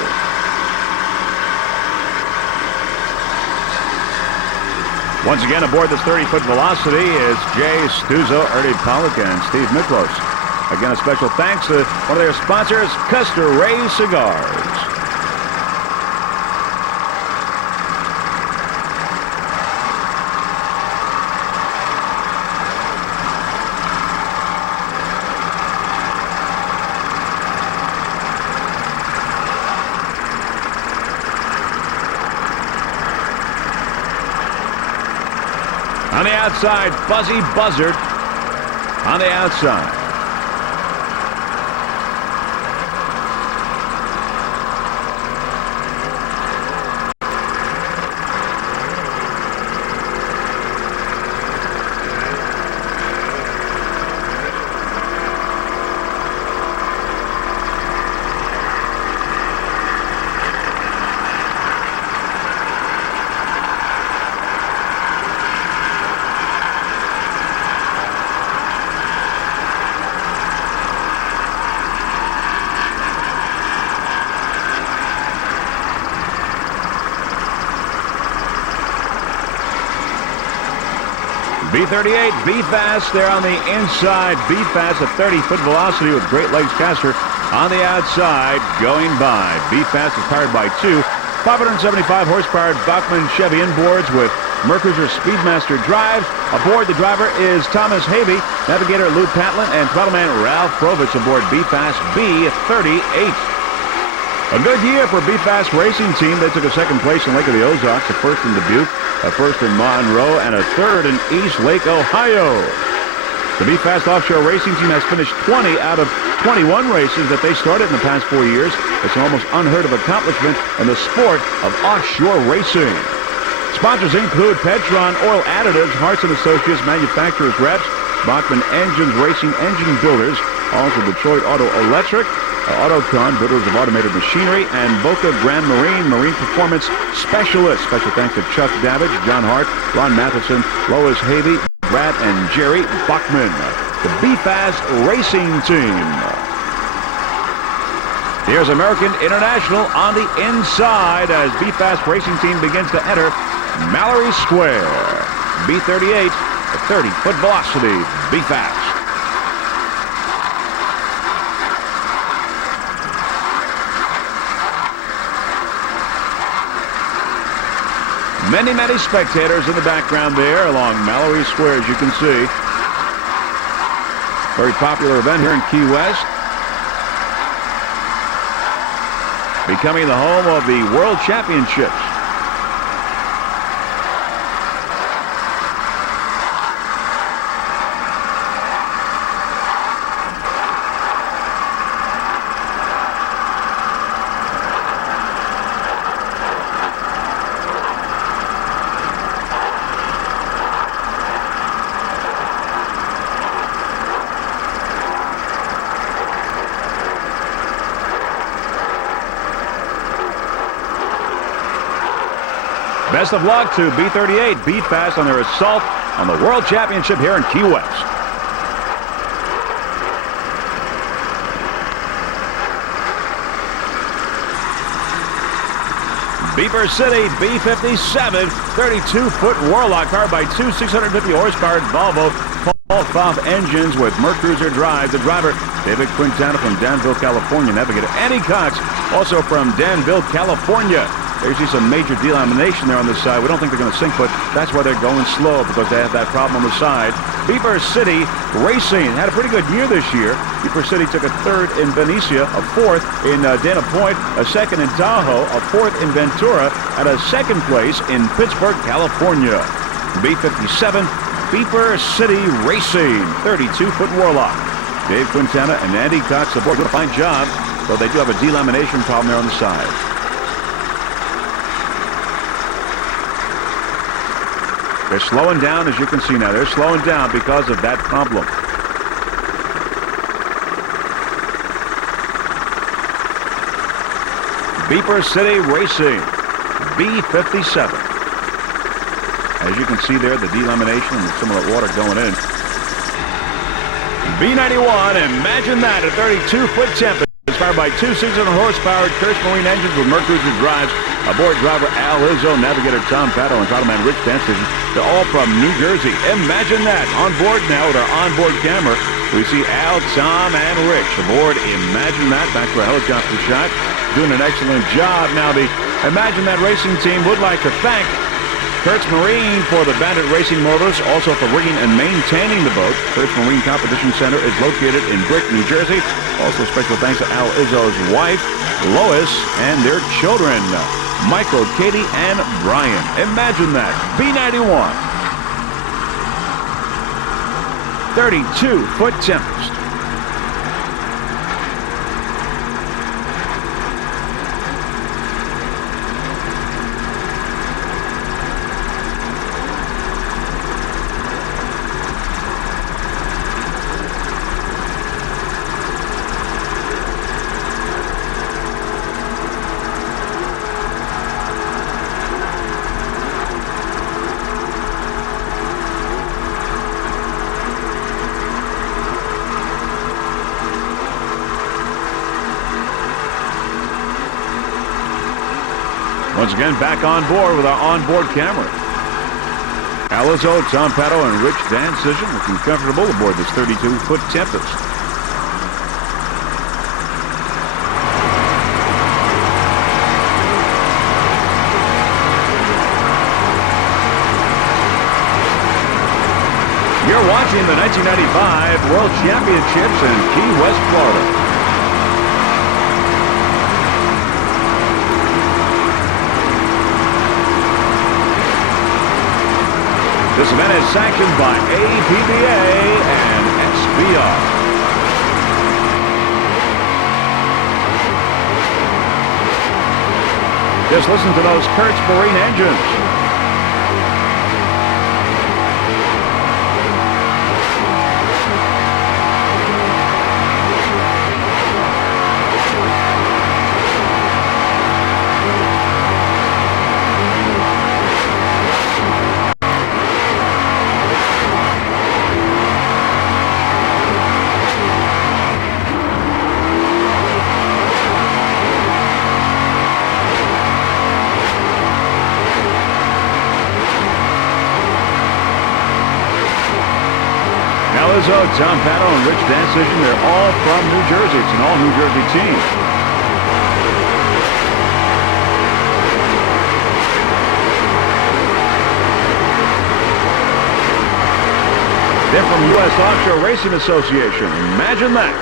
Once again, aboard this 30-foot velocity is Jay Stuzzo, Ernie Pollock, and Steve Miklos. Again, a special thanks to one of their sponsors, Custer Ray Cigars. On the outside, Buzzy Buzzard on the outside. B-38, B-Fast there on the inside. B-Fast at 30-foot velocity with Great Lakes caster on the outside going by. B-Fast is powered by two 575 horsepower Bachmann Chevy inboards with Mercruiser Speedmaster drives. Aboard, the driver is Thomas Havey, navigator Lou Patlin, and throttleman Ralph Provitz aboard B-Fast B-38. A good year for B-Fast Racing Team. They took a second place in Lake of the Ozarks, a first in Dubuque, a first in Monroe, and a third in East Lake, Ohio. The B-Fast Offshore Racing Team has finished 20 out of 21 races that they started in the past 4 years. It's an almost unheard of accomplishment in the sport of offshore racing. Sponsors include Petron Oil Additives, Hartson Associates, Manufacturers Reps, Bachmann Engines Racing Engine Builders, also Detroit Auto Electric, Autocon, builders of automated machinery, and Boca Grand Marine, Marine Performance Specialists. Special thanks to Chuck Davidge, John Hart, Ron Matheson, Lois Havey, Brad, and Jerry Bachman. The B-Fast Racing Team. Here's American International on the inside as B-Fast Racing Team begins to enter Mallory Square. B-38 at 30-foot velocity. B-Fast. Many, many spectators in the background there along Mallory Square, as you can see. Very popular event here in Key West. Becoming the home of the World Championships. Best of luck to B-38, B-Fast on their assault on the World Championship here in Key West. Beaver City, B-57, 32-foot Warlock, powered by two 650-horsepower Volvo Paul engines with Mercruiser drive. The driver, David Quintana from Danville, California. Navigator Andy Cox, also from Danville, California. There you see some major delamination there on this side. We don't think they're going to sink, but that's why they're going slow, because they have that problem on the side. Beaver City Racing had a pretty good year this year. Beaver City took a third in Benicia, a fourth in Dana Point, a second in Tahoe, a fourth in Ventura, and a second place in Pittsburgh, California. B-57 Beaver City Racing, 32-foot Warlock. Dave Quintana and Andy Cox aboard. Doing a fine job, though they do have a delamination problem there on the side. They're slowing down, as you can see now. They're slowing down because of that problem. Beaver City Racing, B-57. As you can see there, the delamination and some of the water going in. B-91, imagine that, a 32-foot Tempest, powered by two 600-horsepower Curse Marine engines with Mercruiser drives. Aboard driver Al Izzo, navigator Tom Pato, and throttle Rich Danson. They're all from New Jersey. Imagine that. On board now with our onboard camera, we see Al, Tom, and Rich aboard. Imagine that. Back to a helicopter shot. Doing an excellent job. Now, the Imagine That racing team would like to thank Kurtz Marine for the Bandit Racing Motors, also for rigging and maintaining the boat. Kurtz Marine Competition Center is located in Brick, New Jersey. Also special thanks to Al Izzo's wife, Lois, and their children, Michael, Katie, and Brian. Imagine that. B91. 32-foot Tempest. Once again, back on board with our onboard camera. Al Izzo, Tom Pato, and Rich Danson looking comfortable aboard this 32-foot Tempest. You're watching the 1995 World Championships in Key West, Florida. This event is sanctioned by APBA and SBR. Just listen to those Kurtz Marine engines. Al Izzo, Tom Pato, and Rich Danson, they're all from New Jersey. It's an all-New Jersey team. They're from U.S. Offshore Racing Association. Imagine that.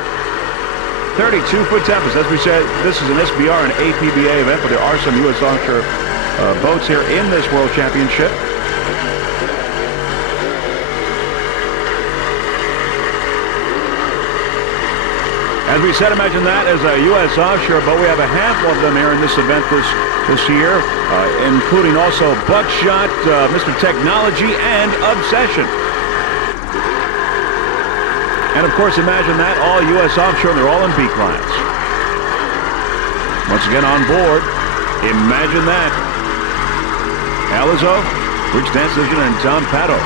32-foot Tempest. As we said, this is an SBR and APBA event, but there are some U.S. Offshore boats here in this World Championship. As we said, imagine that as a U.S. Offshore boat. We have a handful of them here in this event this year, including also Buckshot, Mr. Technology, and Obsession. And of course, imagine that, all U.S. Offshore, they're all in B class. Once again on board, imagine that. Al Izzo, Rich Danson, and Tom Pato.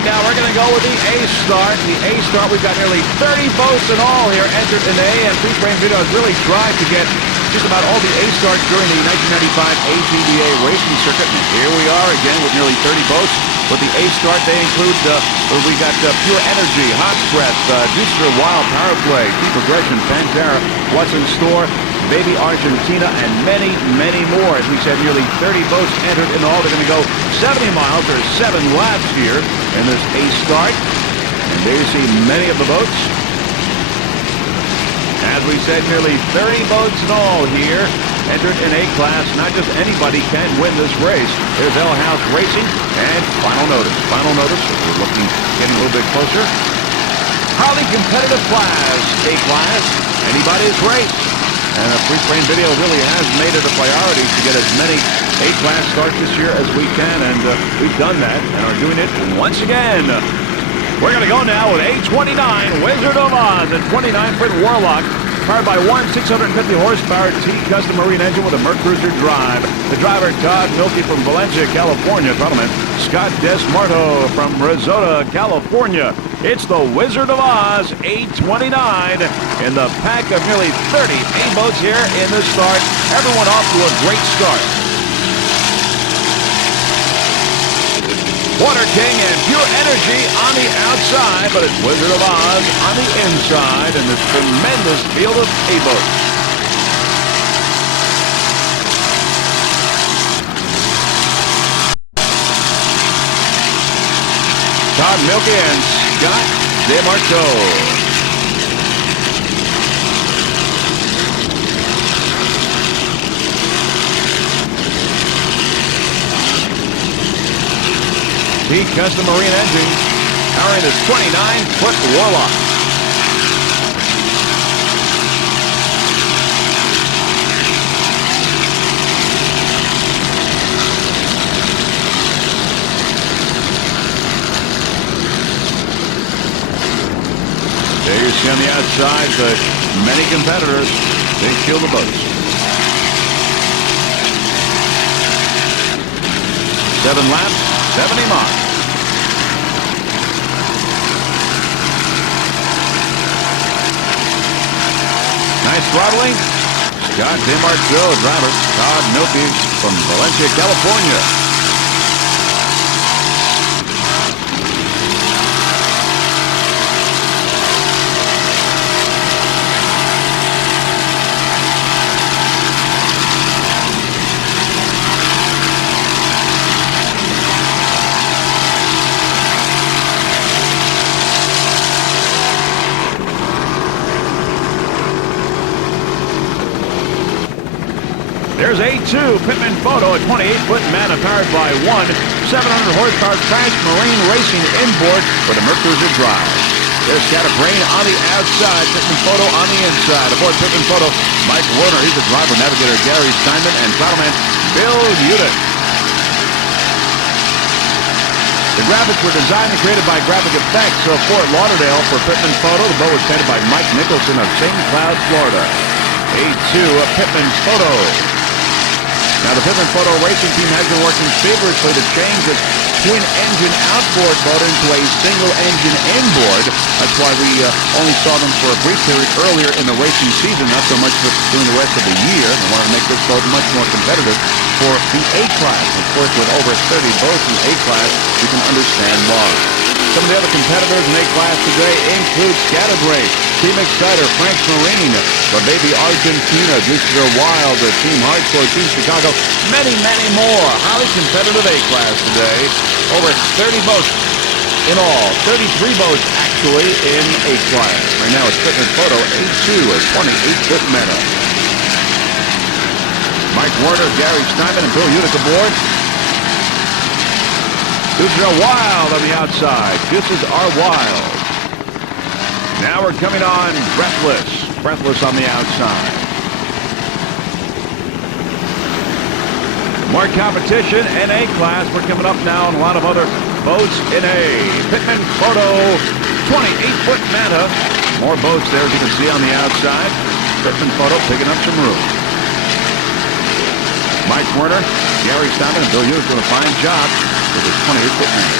Now we're going to go with the A start. The A start, we've got nearly 30 boats in all here entered in the A, and Free Frame Video has really tried to get just about all the A starts during the 1995 ATVA racing circuit. And here we are again with nearly 30 boats. With the A start, they include, we got Pure Energy, Hot Breath, Booster, Wild, Power Play, Deep Progression, Pantera, What's in Store, Baby Argentina, and many, many more. As we said, nearly 30 boats entered in all. They're going to go 70 miles or 7 laps here in this A start. And there you see many of the boats. As we said, nearly 30 boats in all here entered in A class. Not just anybody can win this race. There's L House Racing and Final Notice. Final Notice, we're getting a little bit closer. Highly competitive class, A class. Anybody's race. And a free frame video really has made it a priority to get as many A class starts this year as we can. And we've done that and are doing it once again. We're going to go now with A29 Wizard of Oz, a 29-foot Warlock, powered by one 650-horsepower T-Custom Marine engine with a Mercruiser drive. The driver, Todd Milkey from Valencia, California. Throttle Scott Desmarto from Risotto, California. It's the Wizard of Oz, A29, in the pack of nearly 30 A-boats here in the start. Everyone off to a great start. Water King and Pure Energy on the outside, but it's Wizard of Oz on the inside in this tremendous field of A-boats. Todd Milkey and Scott DeMarco. T-Custom Marine engine powering this 29-foot Warlock. There you see on the outside the many competitors. They kill the boats. 7 laps, 70 miles. Nice throttling. Scott DeMarco, driver. Todd Milkey from Valencia, California. There's A2 Pittman Photo, a 28-foot Mana powered by one 700-horsepower Crash Marine Racing inboard with a Mercruiser drive. There's Scatterbrain on the outside, Pittman Photo on the inside. Aboard Pittman Photo, Mike Werner, he's the driver, navigator Gary Steinman, and battleman Bill Udick. The graphics were designed and created by Graphic Effects of Fort Lauderdale for Pittman Photo. The boat was painted by Mike Nicholson of St. Cloud, Florida. A2 of Pittman Photo. Now, the Pittman Photo Racing Team has been working feverishly to change its twin-engine outboard boat into a single-engine inboard. That's why we only saw them for a brief period earlier in the racing season, not so much during the rest of the year. They wanted to make this boat much more competitive for the A-Class. Of course, with over 30 boats in A-Class, you can understand why. Some of the other competitors in A-Class today include Scatterbrain, Team Exciter, Frank's Marine, the Baby Argentina, Booster Wild, Team Hardcore, Team Chicago, many, many more. Highly competitive A-Class today. Over 30 boats in all. 33 boats, actually, in A-Class. Right now, it's Pittman Photo A2, a 28-foot Meta. Mike Werner, Gary Steinman, and Bill Udick aboard. This is our Wild on the outside. This is our Wild. Now we're coming on Breathless. Breathless on the outside. More competition in A-Class. We're coming up now on a lot of other boats in A. Pittman Photo, 28-foot Manta. More boats there, as you can see on the outside. Pittman Photo picking up some room. Mike Werner, Gary Steinman, and Bill Hughes doing a fine job with his 28-foot Manta.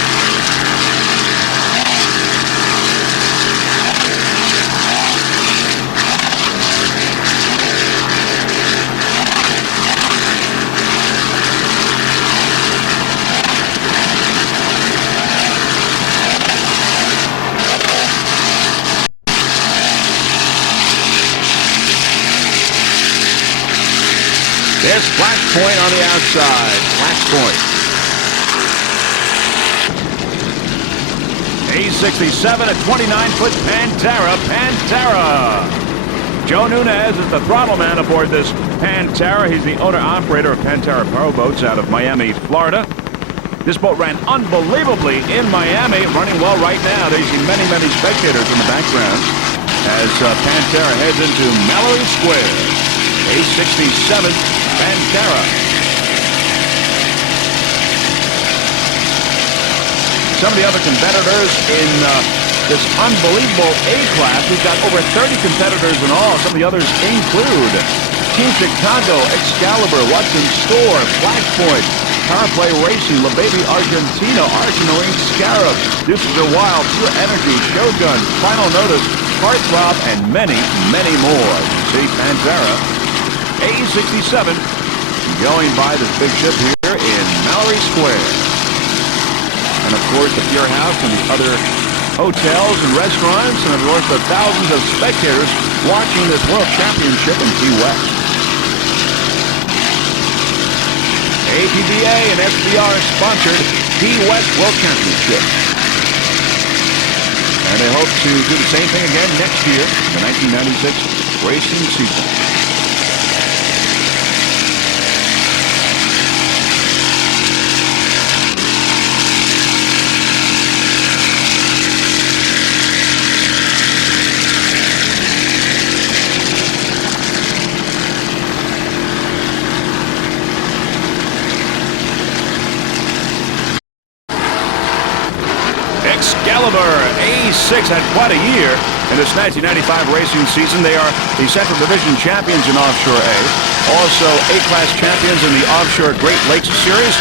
Flash point on the outside. Flash point. A67 at 29-foot Pantera. Joe Nunez is the throttle man aboard this Pantera. He's the owner-operator of Pantera Powerboats out of Miami, Florida. This boat ran unbelievably in Miami, running well right now. There's many, many spectators in the background as Pantera heads into Mallory Square. A67 Pantera. Some of the other competitors in this unbelievable A-class. We've got over 30 competitors in all. Some of the others include Team Chicago, Excalibur, Watson Store, Flashpoint, Powerplay Racing, La Baby Argentina, Archmarine Scarab, This is a Wild, Pure Energy, Shogun, Final Notice, Heartthrob, and many, many more. See Pantera, A67, going by this big ship here in Mallory Square. And of course the Pure House and the other hotels and restaurants, and of course the thousands of spectators watching this World Championship in Key West. APBA and SBR sponsored Key West World Championship. And they hope to do the same thing again next year, the 1996 racing season. Excalibur A6 had quite a year in this 1995 racing season. They are the Central Division champions in Offshore A, also A-class champions in the Offshore Great Lakes Series,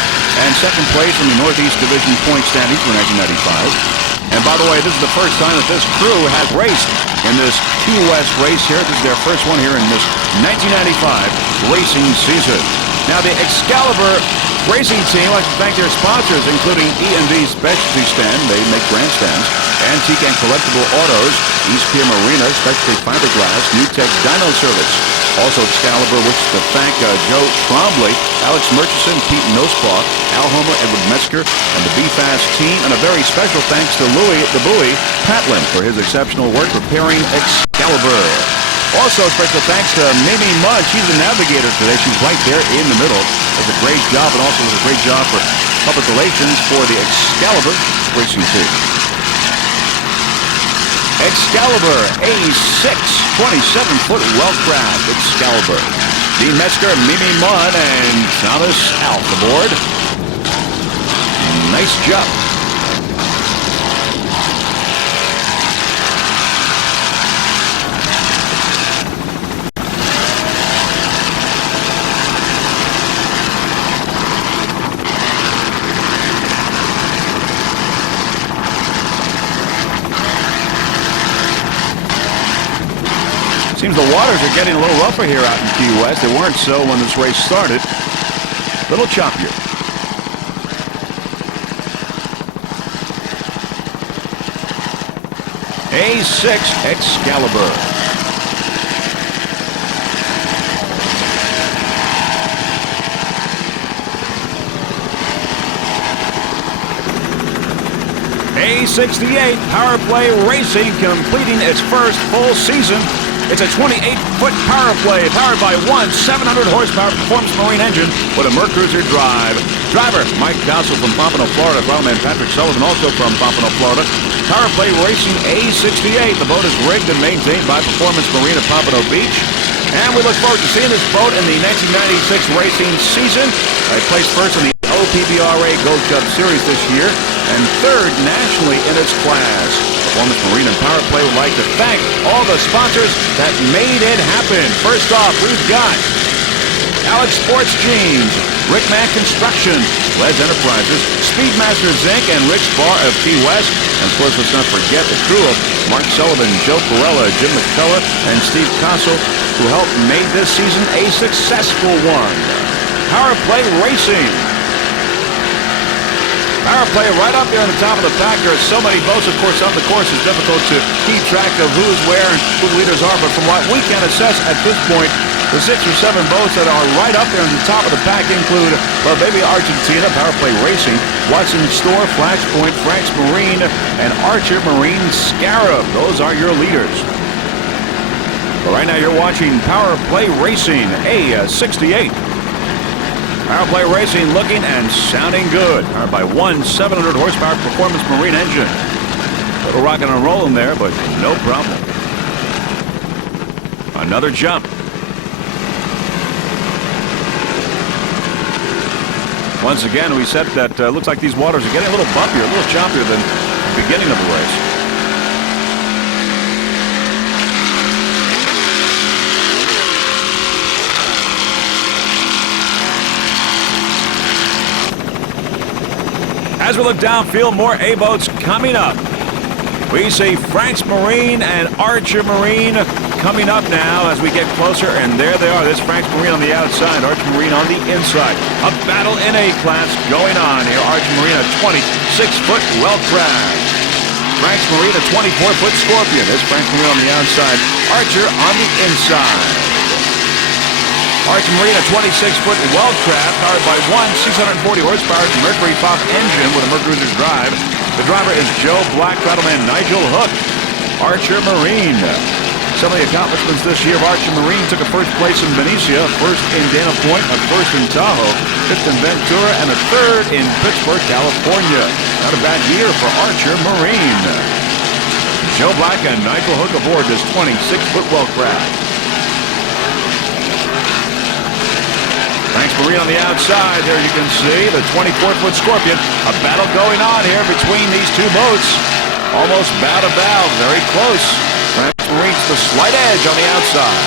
and second place in the Northeast Division point standings for 1995. And by the way, this is the first time that this crew has raced in this Key West race here. This is their first one here in this 1995 racing season. Now the Excalibur racing team likes to thank their sponsors, including E&V Specialty Stand, they make grandstands, Antique and Collectible Autos, East Pier Marina, Specialty Fiberglass, New Tech Dyno Service. Also Excalibur wishes to thank Joe Trombley, Alex Murchison, Pete Nosbaugh, Al Homer, Edward Metzger, and the B-Fast team, and a very special thanks to Louis the Bowie Patlin for his exceptional work preparing Excalibur. Also, special thanks to Mimi Munn. She's the navigator today. She's right there in the middle. Does a great job, and also does a great job for public relations for the Excalibur racing team. Excalibur A6, 27-foot well-craft Excalibur. Dean Metzger, Mimi Munn, and Thomas Alf aboard. Nice job. Seems the waters are getting a little rougher here out in Key West. They weren't so when this race started. A little choppier. A6 Excalibur. A68 Powerplay Racing completing its first full season. It's a 28-foot Powerplay powered by one 700-horsepower performance marine engine with a Mercruiser drive. Driver Mike Castle from Pompano, Florida. Throttle Patrick Sullivan, also from Pompano, Florida. Powerplay Racing A68. The boat is rigged and maintained by Performance Marine at Pompano Beach. And we look forward to seeing this boat in the 1996 racing season. It placed first in the OPBRA Gold Cup Series this year and third nationally in its class. Performance Marine and Powerplay would like to thank all the sponsors that made it happen. First off, we've got Alex Sports Jeans, Rick Mack Construction, Les Enterprises, Speedmaster Zinc, and Rick's Bar of Key West. And of course, let's not forget the crew of Mark Sullivan, Joe Perella, Jim McCullough, and Steve Castle, who helped make this season a successful one. Powerplay Racing. Powerplay right up there on the top of the pack. There are so many boats, of course, on the course. It's difficult to keep track of who's where and who the leaders are. But from what we can assess at this point, The 6 or 7 boats that are right up there on the top of the pack include La Baby Argentina, Powerplay Racing, Watson Store, Flashpoint, Frank's Marine, and Archer Marine Scarab. Those are your leaders. But right now you're watching Powerplay Racing A68. Powerplay Racing looking and sounding good. Powered by one 700 horsepower performance marine engine. A little rocking and rolling there, but no problem. Another jump. Once again, we said that looks like these waters are getting a little bumpier, a little choppier than the beginning of the race. As we look downfield, more A-boats coming up. We see Frank's Marine and Archer Marine coming up now as we get closer, and there they are. This Frank's Marine on the outside, Archer Marine on the inside. A battle in A-class going on here. Archer Marine, a 26-foot well-crafted. Frank's Marine, a 24-foot Scorpion. This Frank's Marine on the outside, Archer on the inside. Archer Marine, a 26-foot well-craft, powered by one 640 horsepower Mercury Pop engine with a Mercruiser drive. The driver is Joe Black, Battleman Nigel Hook. Archer Marine. Some of the accomplishments this year of Archer Marine took a first place in Benicia, first in Dana Point, a first in Tahoe, fifth in Ventura, and a third in Pittsburgh, California. Not a bad year for Archer Marine. Joe Black and Nigel Hook aboard this 26-foot well-craft. Frank's Marine on the outside. There you can see the 24-foot Scorpion. A battle going on here between these two boats. Almost bow to bow, very close. Frank's Marine's the slight edge on the outside.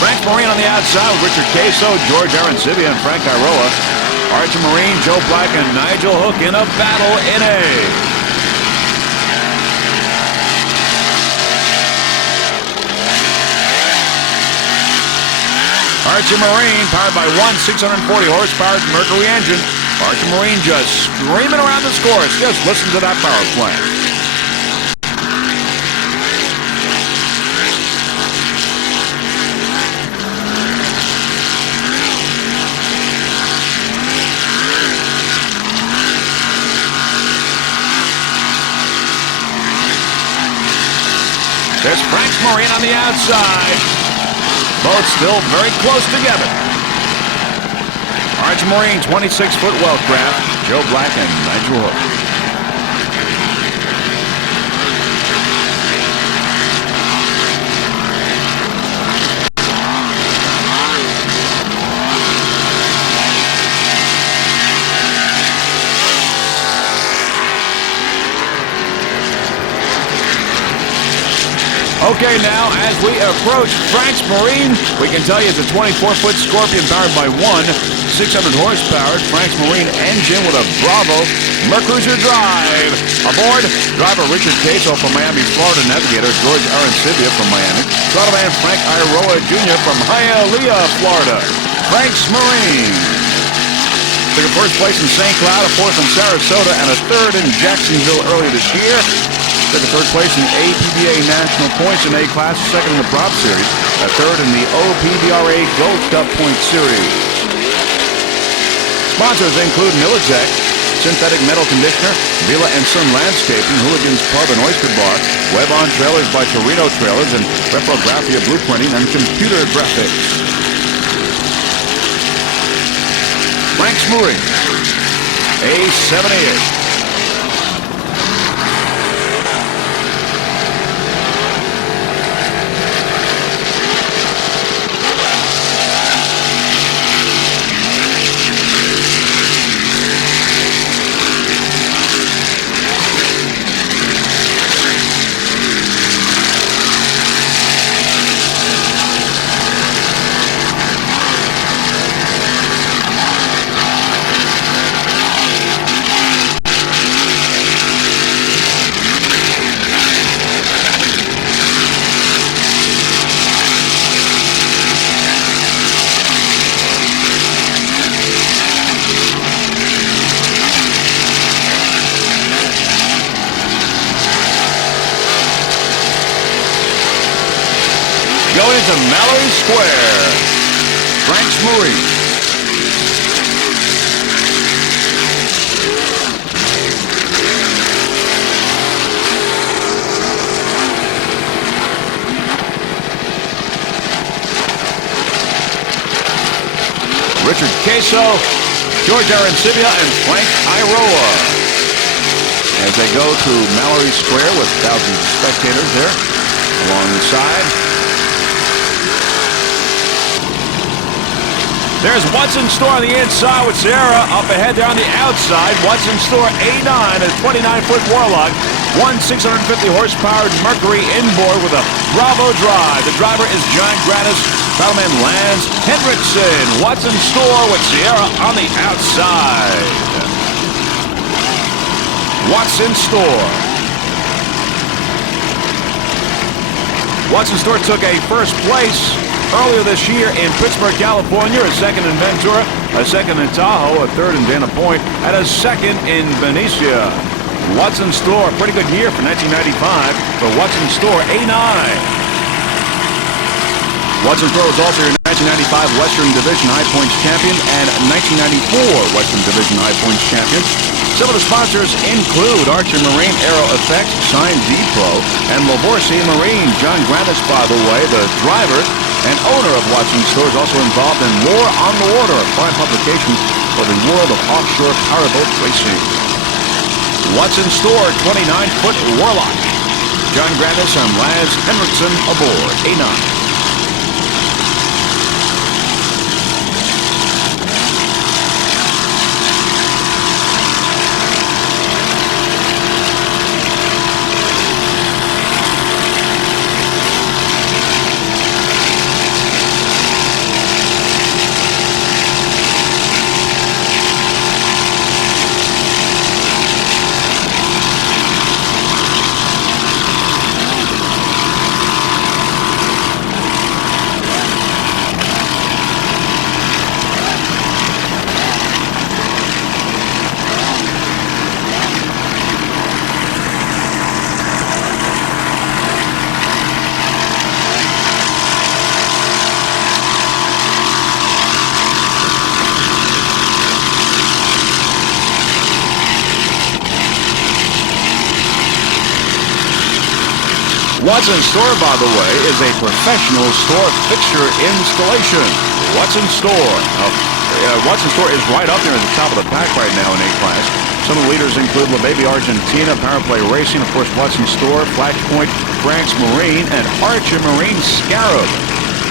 Frank's Marine on the outside with Richard Queso, George Arancibia, and Frank Iroa. Archer Marine, Joe Black, and Nigel Hook in a battle in A. Archer Marine, powered by one 640 horsepower Mercury engine. Archer Marine just screaming around the course. Just listen to that power plant. There's Frank's Marine on the outside. Both still very close together. Archer Marine, 26-foot well-craft. Joe Black and Nigel Hook. Okay, now, as we approach Frank's Marine, we can tell you it's a 24-foot Scorpion powered by one 600 horsepower Frank's Marine engine with a Bravo Mercruiser drive. Aboard, driver Richard Queso from Miami, Florida, navigator George Arancibia from Miami, Battleman Frank Iroa Jr. from Hialeah, Florida. Frank's Marine took a first place in St. Cloud, a fourth in Sarasota, and a third in Jacksonville earlier this year. Took a third place in APBA National Points in A-Class, second in the Prop Series, a third in the OPBRA Gold Cup Point Series. Sponsors include Militech, Synthetic Metal Conditioner, Vila and Sun Landscaping, Hooligans Pub and Oyster Bar, Web On Trailers by Torino Trailers, and Reprographia Blueprinting and Computer Graphics. Frank's Marine, A78. going into Mallory Square. Frank's Marine. Richard Queso, George Arancibia, and Frank Iroa. As they go to Mallory Square with thousands of spectators there along the side. There's What's in Store on the inside with Sierra up ahead there on the outside. What's in Store A9, a 29-foot Warlock, 650 horsepower Mercury inboard with a Bravo drive. The driver is John Gratis, Battleman Lance Hendrickson. What's in Store with Sierra on the outside. What's in Store. What's in Store took a first place earlier this year in Pittsburgh, California, a second in Ventura, a second in Tahoe, a third in Dana Point, and a second in Benicia. What's in Store, pretty good year for 1995 for What's in Store A9. What's in Store was also your 1995 Western Division High Points champion and 1994 Western Division High Points champion. Some of the sponsors include Archer Marine Aero Effects, Sign D-Pro, and Lavorsi Marine. John Gratis, by the way, the driver and owner of What's in Store, is also involved in War on the Water, a fine publication for the world of offshore powerboat racing. What's in Store, 29-foot Warlock. John Gratis and Laz Hendrickson aboard A9. What's in Store, by the way, is a professional store fixture installation. What's in Store? What's in Store is right up there at the top of the pack right now in A-Class. Some of the leaders include La Baby Argentina, Powerplay Racing, of course, What's in Store, Flashpoint, Frank's Marine, and Archer Marine Scarab.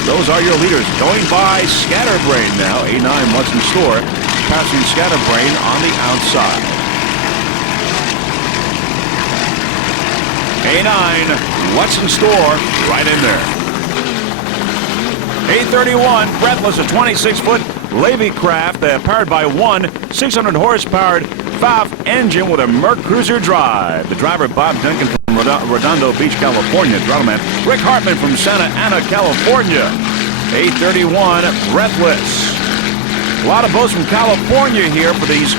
Those are your leaders. Going by Scatterbrain now, A9 What's in Store, passing Scatterbrain on the outside. A9, What's in Store, right in there. A31, Breathless, a 26-foot Levy craft powered by one 600 horsepower Pfaff engine with a Merc Cruiser drive. The driver, Bob Duncan from Redondo Beach, California. Draftman Rick Hartman from Santa Ana, California. A31, Breathless. A lot of boats from California here for these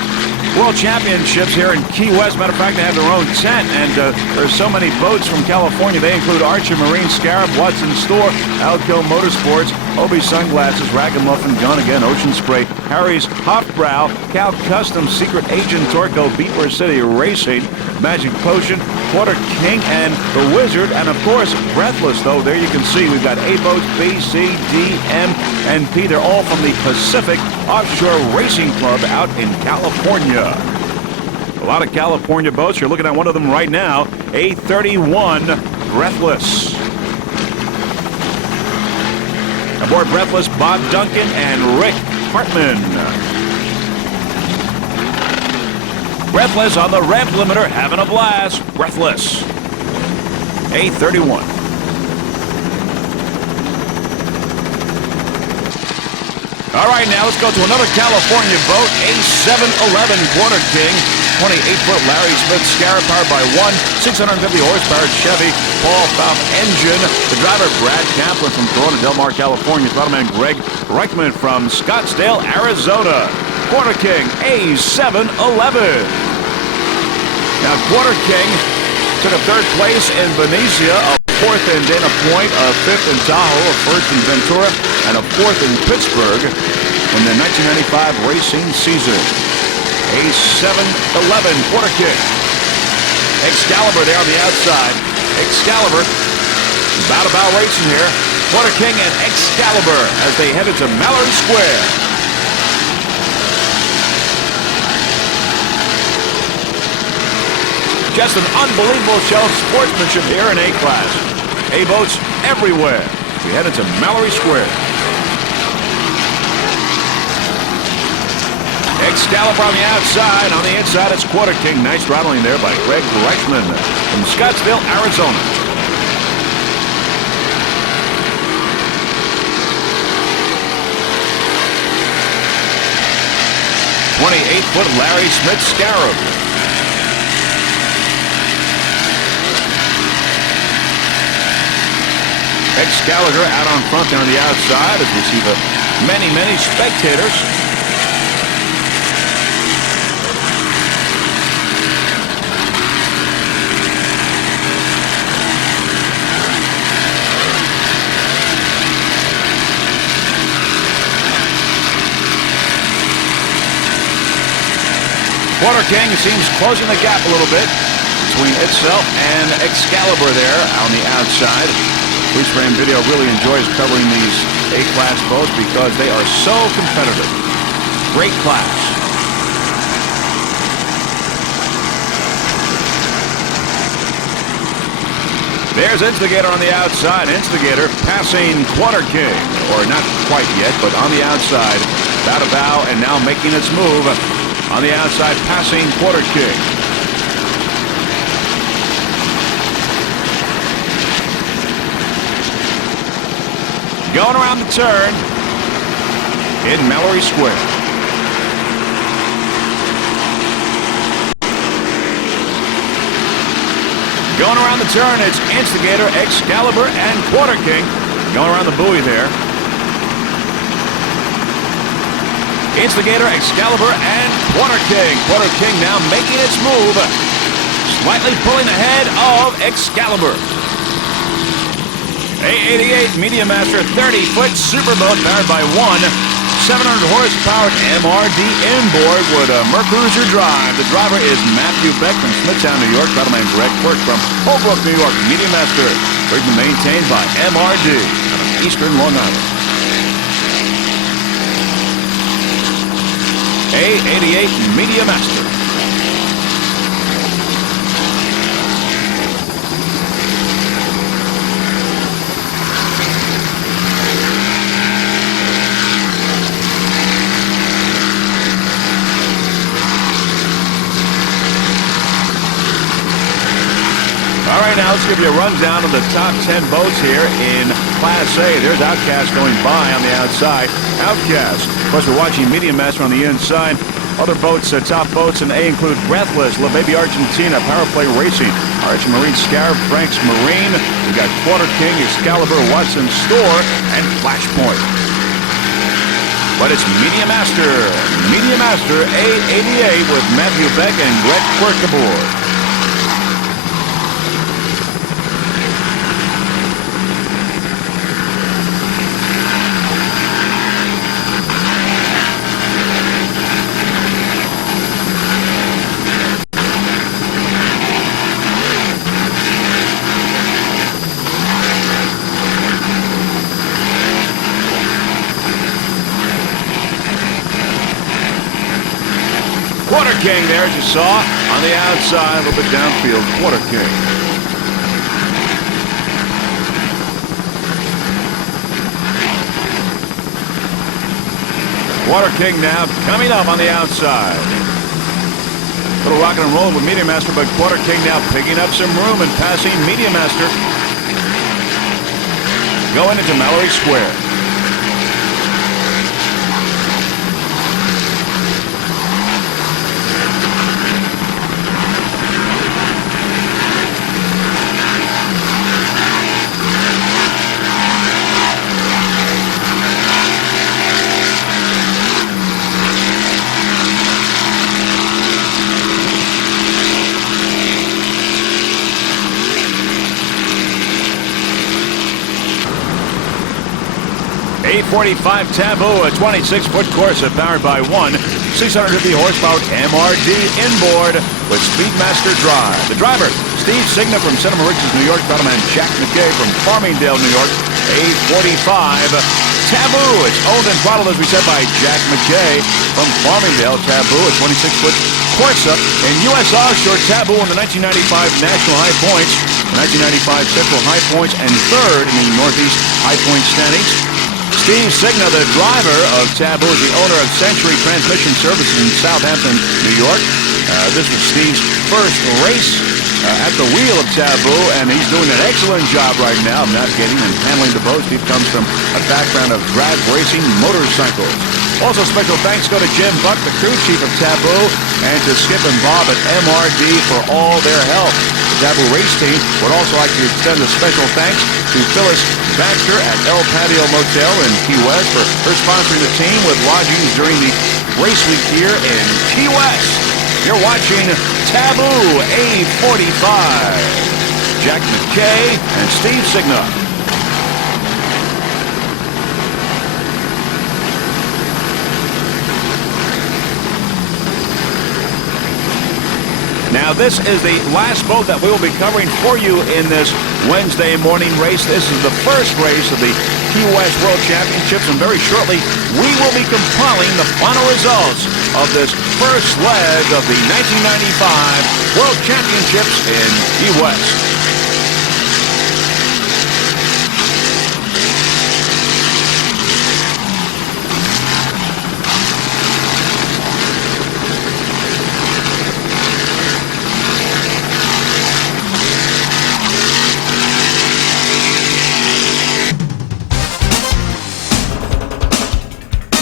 World Championships here in Key West. Matter of fact, they have their own tent, and there's so many boats from California. They include Archer Marine, Scarab, What's in Store, Alco Motorsports, Obi Sunglasses, Ragamuffin, John Again, Ocean Spray, Harry's Hofbrau, Cal Custom, Secret Agent Torco, Beatware City Racing, Magic Potion, Quarter King, and The Wizard, and of course, Breathless, though. There you can see we've got A boats, B, C, D, M, and P. They're all from the Pacific Offshore Racing Club out in California. A lot of California boats. You're looking at one of them right now, A31 Breathless. Aboard Breathless, Bob Duncan and Rick Hartman. Breathless on the ramp limiter, having a blast. Breathless. A31. All right, now let's go to another California boat, A711 Quarter King, 28-foot Larry Smith Scarab, powered by one 650 horsepower Chevy Paul Pfaff engine. The driver, Brad Kaplan from Corona Del Mar, California. Battleman Greg Reichman from Scottsdale, Arizona. Quarter King, A711. Now, Quarter King took a third place in Benicia, a fourth and in a point, a fifth in Tahoe, a first in Ventura, and a fourth in Pittsburgh in the 1995 racing season. A 7-11 quarter kick. Excalibur there on the outside. Excalibur, bow-to-bow racing here. Quarter King and Excalibur as they headed to Mallory Square. Just an unbelievable show of sportsmanship here in A-Class. A-boats everywhere. We headed to Mallory Square. Excalibur on the outside. On the inside, it's Quarter King. Nice throttling there by Greg Reichman from Scottsdale, Arizona. .28-foot Larry Smith Scarab. Excalibur out on front there on the outside as we see the many spectators. Quarter King seems closing the gap a little bit between itself and Excalibur there on the outside. Bruce Ram Video really enjoys covering these A-Class boats because they are so competitive. Great class. There's Instigator on the outside. Instigator passing Quarter King, or not quite yet, but on the outside. Bow to bow and now making its move. On the outside, passing Quarter King. Going around the turn in Mallory Square. Going around the turn, it's Instigator, Excalibur, and Quarter King. Going around the buoy there. Instigator, Excalibur, and Quarter King. Quarter King now making its move. Slightly pulling ahead of Excalibur. A88 Media Master 30-foot superboat powered by one 700 horsepower MRD inboard with a Mercruiser drive. The driver is Matthew Beck from Smithtown, New York. Battleman Greg Quirk from Holbrook, New York. Media Master rigged and maintained by MRD out of Eastern Long Island. A88 Media Master. All right, now let's give you a rundown of the top 10 boats here in Class A. There's Outcast going by on the outside. Outcast. Of course, we're watching Media Master on the inside. Other boats, top boats in A include Breathless, La Baby Argentina, Powerplay Racing, Arch Marine Scarab, Frank's Marine. We got Quarter King, Excalibur, Watson Store, and Flashpoint. But it's Media Master A88 with Matthew Beck and Greg Quirk aboard. Quarter King there, as you saw, on the outside, a little bit downfield, Quarter King. Quarter King now coming up on the outside. Little rock and roll with Media Master, but Quarter King now picking up some room and passing Media Master. Going into Mallory Square. 845 Taboo, a 26-foot Corsa powered by one 650 horsepower MRD inboard with Speedmaster drive. The driver, Steve Signa from Cinema Ridges, New York. Battleman Jack McKay from Farmingdale, New York. 845 Taboo. It's owned and throttled, as we said, by Jack McKay from Farmingdale. Taboo, a 26-foot Corsa. In U.S. Offshore, Taboo won the 1995 National High Points, the 1995 Central High Points, and third in the Northeast High Point standings. Steve Signa, the driver of Taboo, is the owner of Century Transmission Services in Southampton, New York. This was Steve's first race at the wheel of Taboo, and he's doing an excellent job right now of navigating and handling the boat. Steve comes from a background of drag racing motorcycles. Also, special thanks go to Jim Buck, the crew chief of Taboo, and to Skip and Bob at MRD for all their help. The Taboo race team would also like to extend a special thanks to Phyllis Baxter at El Patio Motel in Key West for her sponsoring the team with lodgings during the race week here in Key West. You're watching Taboo A45. Jack McKay and Steve Signa. Now, this is the last boat that we will be covering for you in this Wednesday morning race. This is the first race of the Key West World Championships, and very shortly we will be compiling the final results of this first leg of the 1995 World Championships in Key West.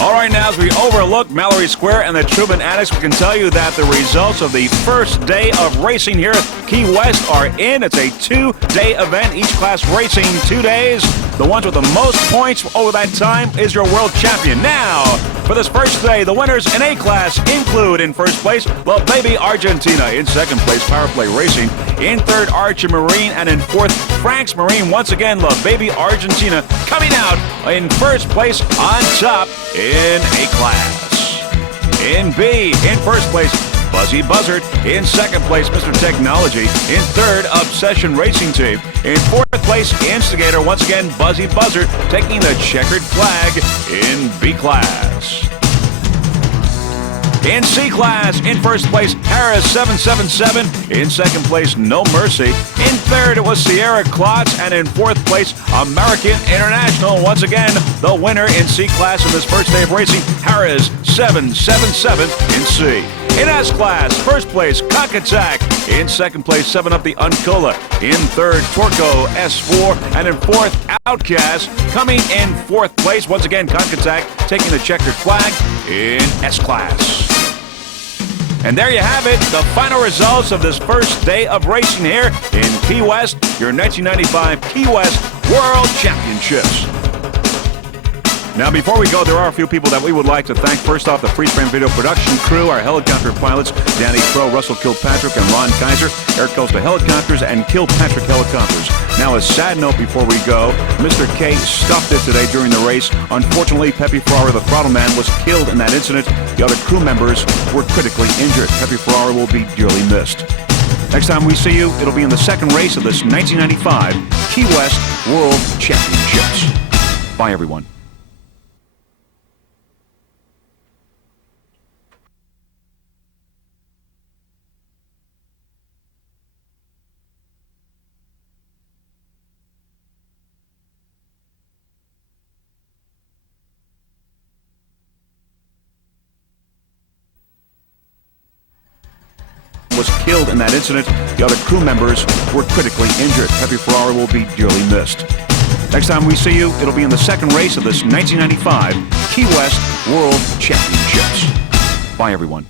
All right, now as we overlook Mallory Square and the Truman Annex, we can tell you that the results of the first day of racing here at Key West are in. It's a two-day event, each class racing 2 days. The ones with the most points over that time is your world champion. Now, for this first day, the winners in A class include in first place, La Baby Argentina. In second place, Power Play Racing. In third, Archer Marine. And in fourth, Frank's Marine. Once again, La Baby Argentina coming out in first place on top in A class. In B, in first place, Buzzy Buzzard. In second place, Mr. Technology. In third, Obsession Racing Team. In fourth place, Instigator. Once again, Buzzy Buzzard taking the checkered flag in B class. In C class, in first place, Harris 777. In second place, No Mercy. In third, it was Sierra Klotz. And in fourth place, American International. Once again, the winner in C class in this first day of racing, Harris 777 in C. In S class, first place, Cock Attack. In second place, 7-Up the Uncola. In third, Torco S4. And in fourth, Outcast. Coming in fourth place, once again, Cock Attack taking the checkered flag in S class. And there you have it, the final results of this first day of racing here in Key West, your 1995 Key West World Championships. Now, before we go, there are a few people that we would like to thank. First off, the Freeze Frame Video production crew, our helicopter pilots, Danny Crow, Russell Kilpatrick, and Ron Kaiser, Air Costa Helicopters, and Kilpatrick Helicopters. Now, a sad note before we go, Mr. K stuffed it today during the race. Unfortunately, Pepe Ferrara, the throttle man, was killed in that incident. The other crew members were critically injured. Pepe Ferrara will be dearly missed. Next time we see you, it'll be in the second race of this 1995 Key West World Championships. Bye, everyone. Was killed in that incident. The other crew members were critically injured. Pepe Ferrara will be dearly missed. Next time we see you, it'll be in the second race of this 1995 Key West World Championships. Bye, everyone.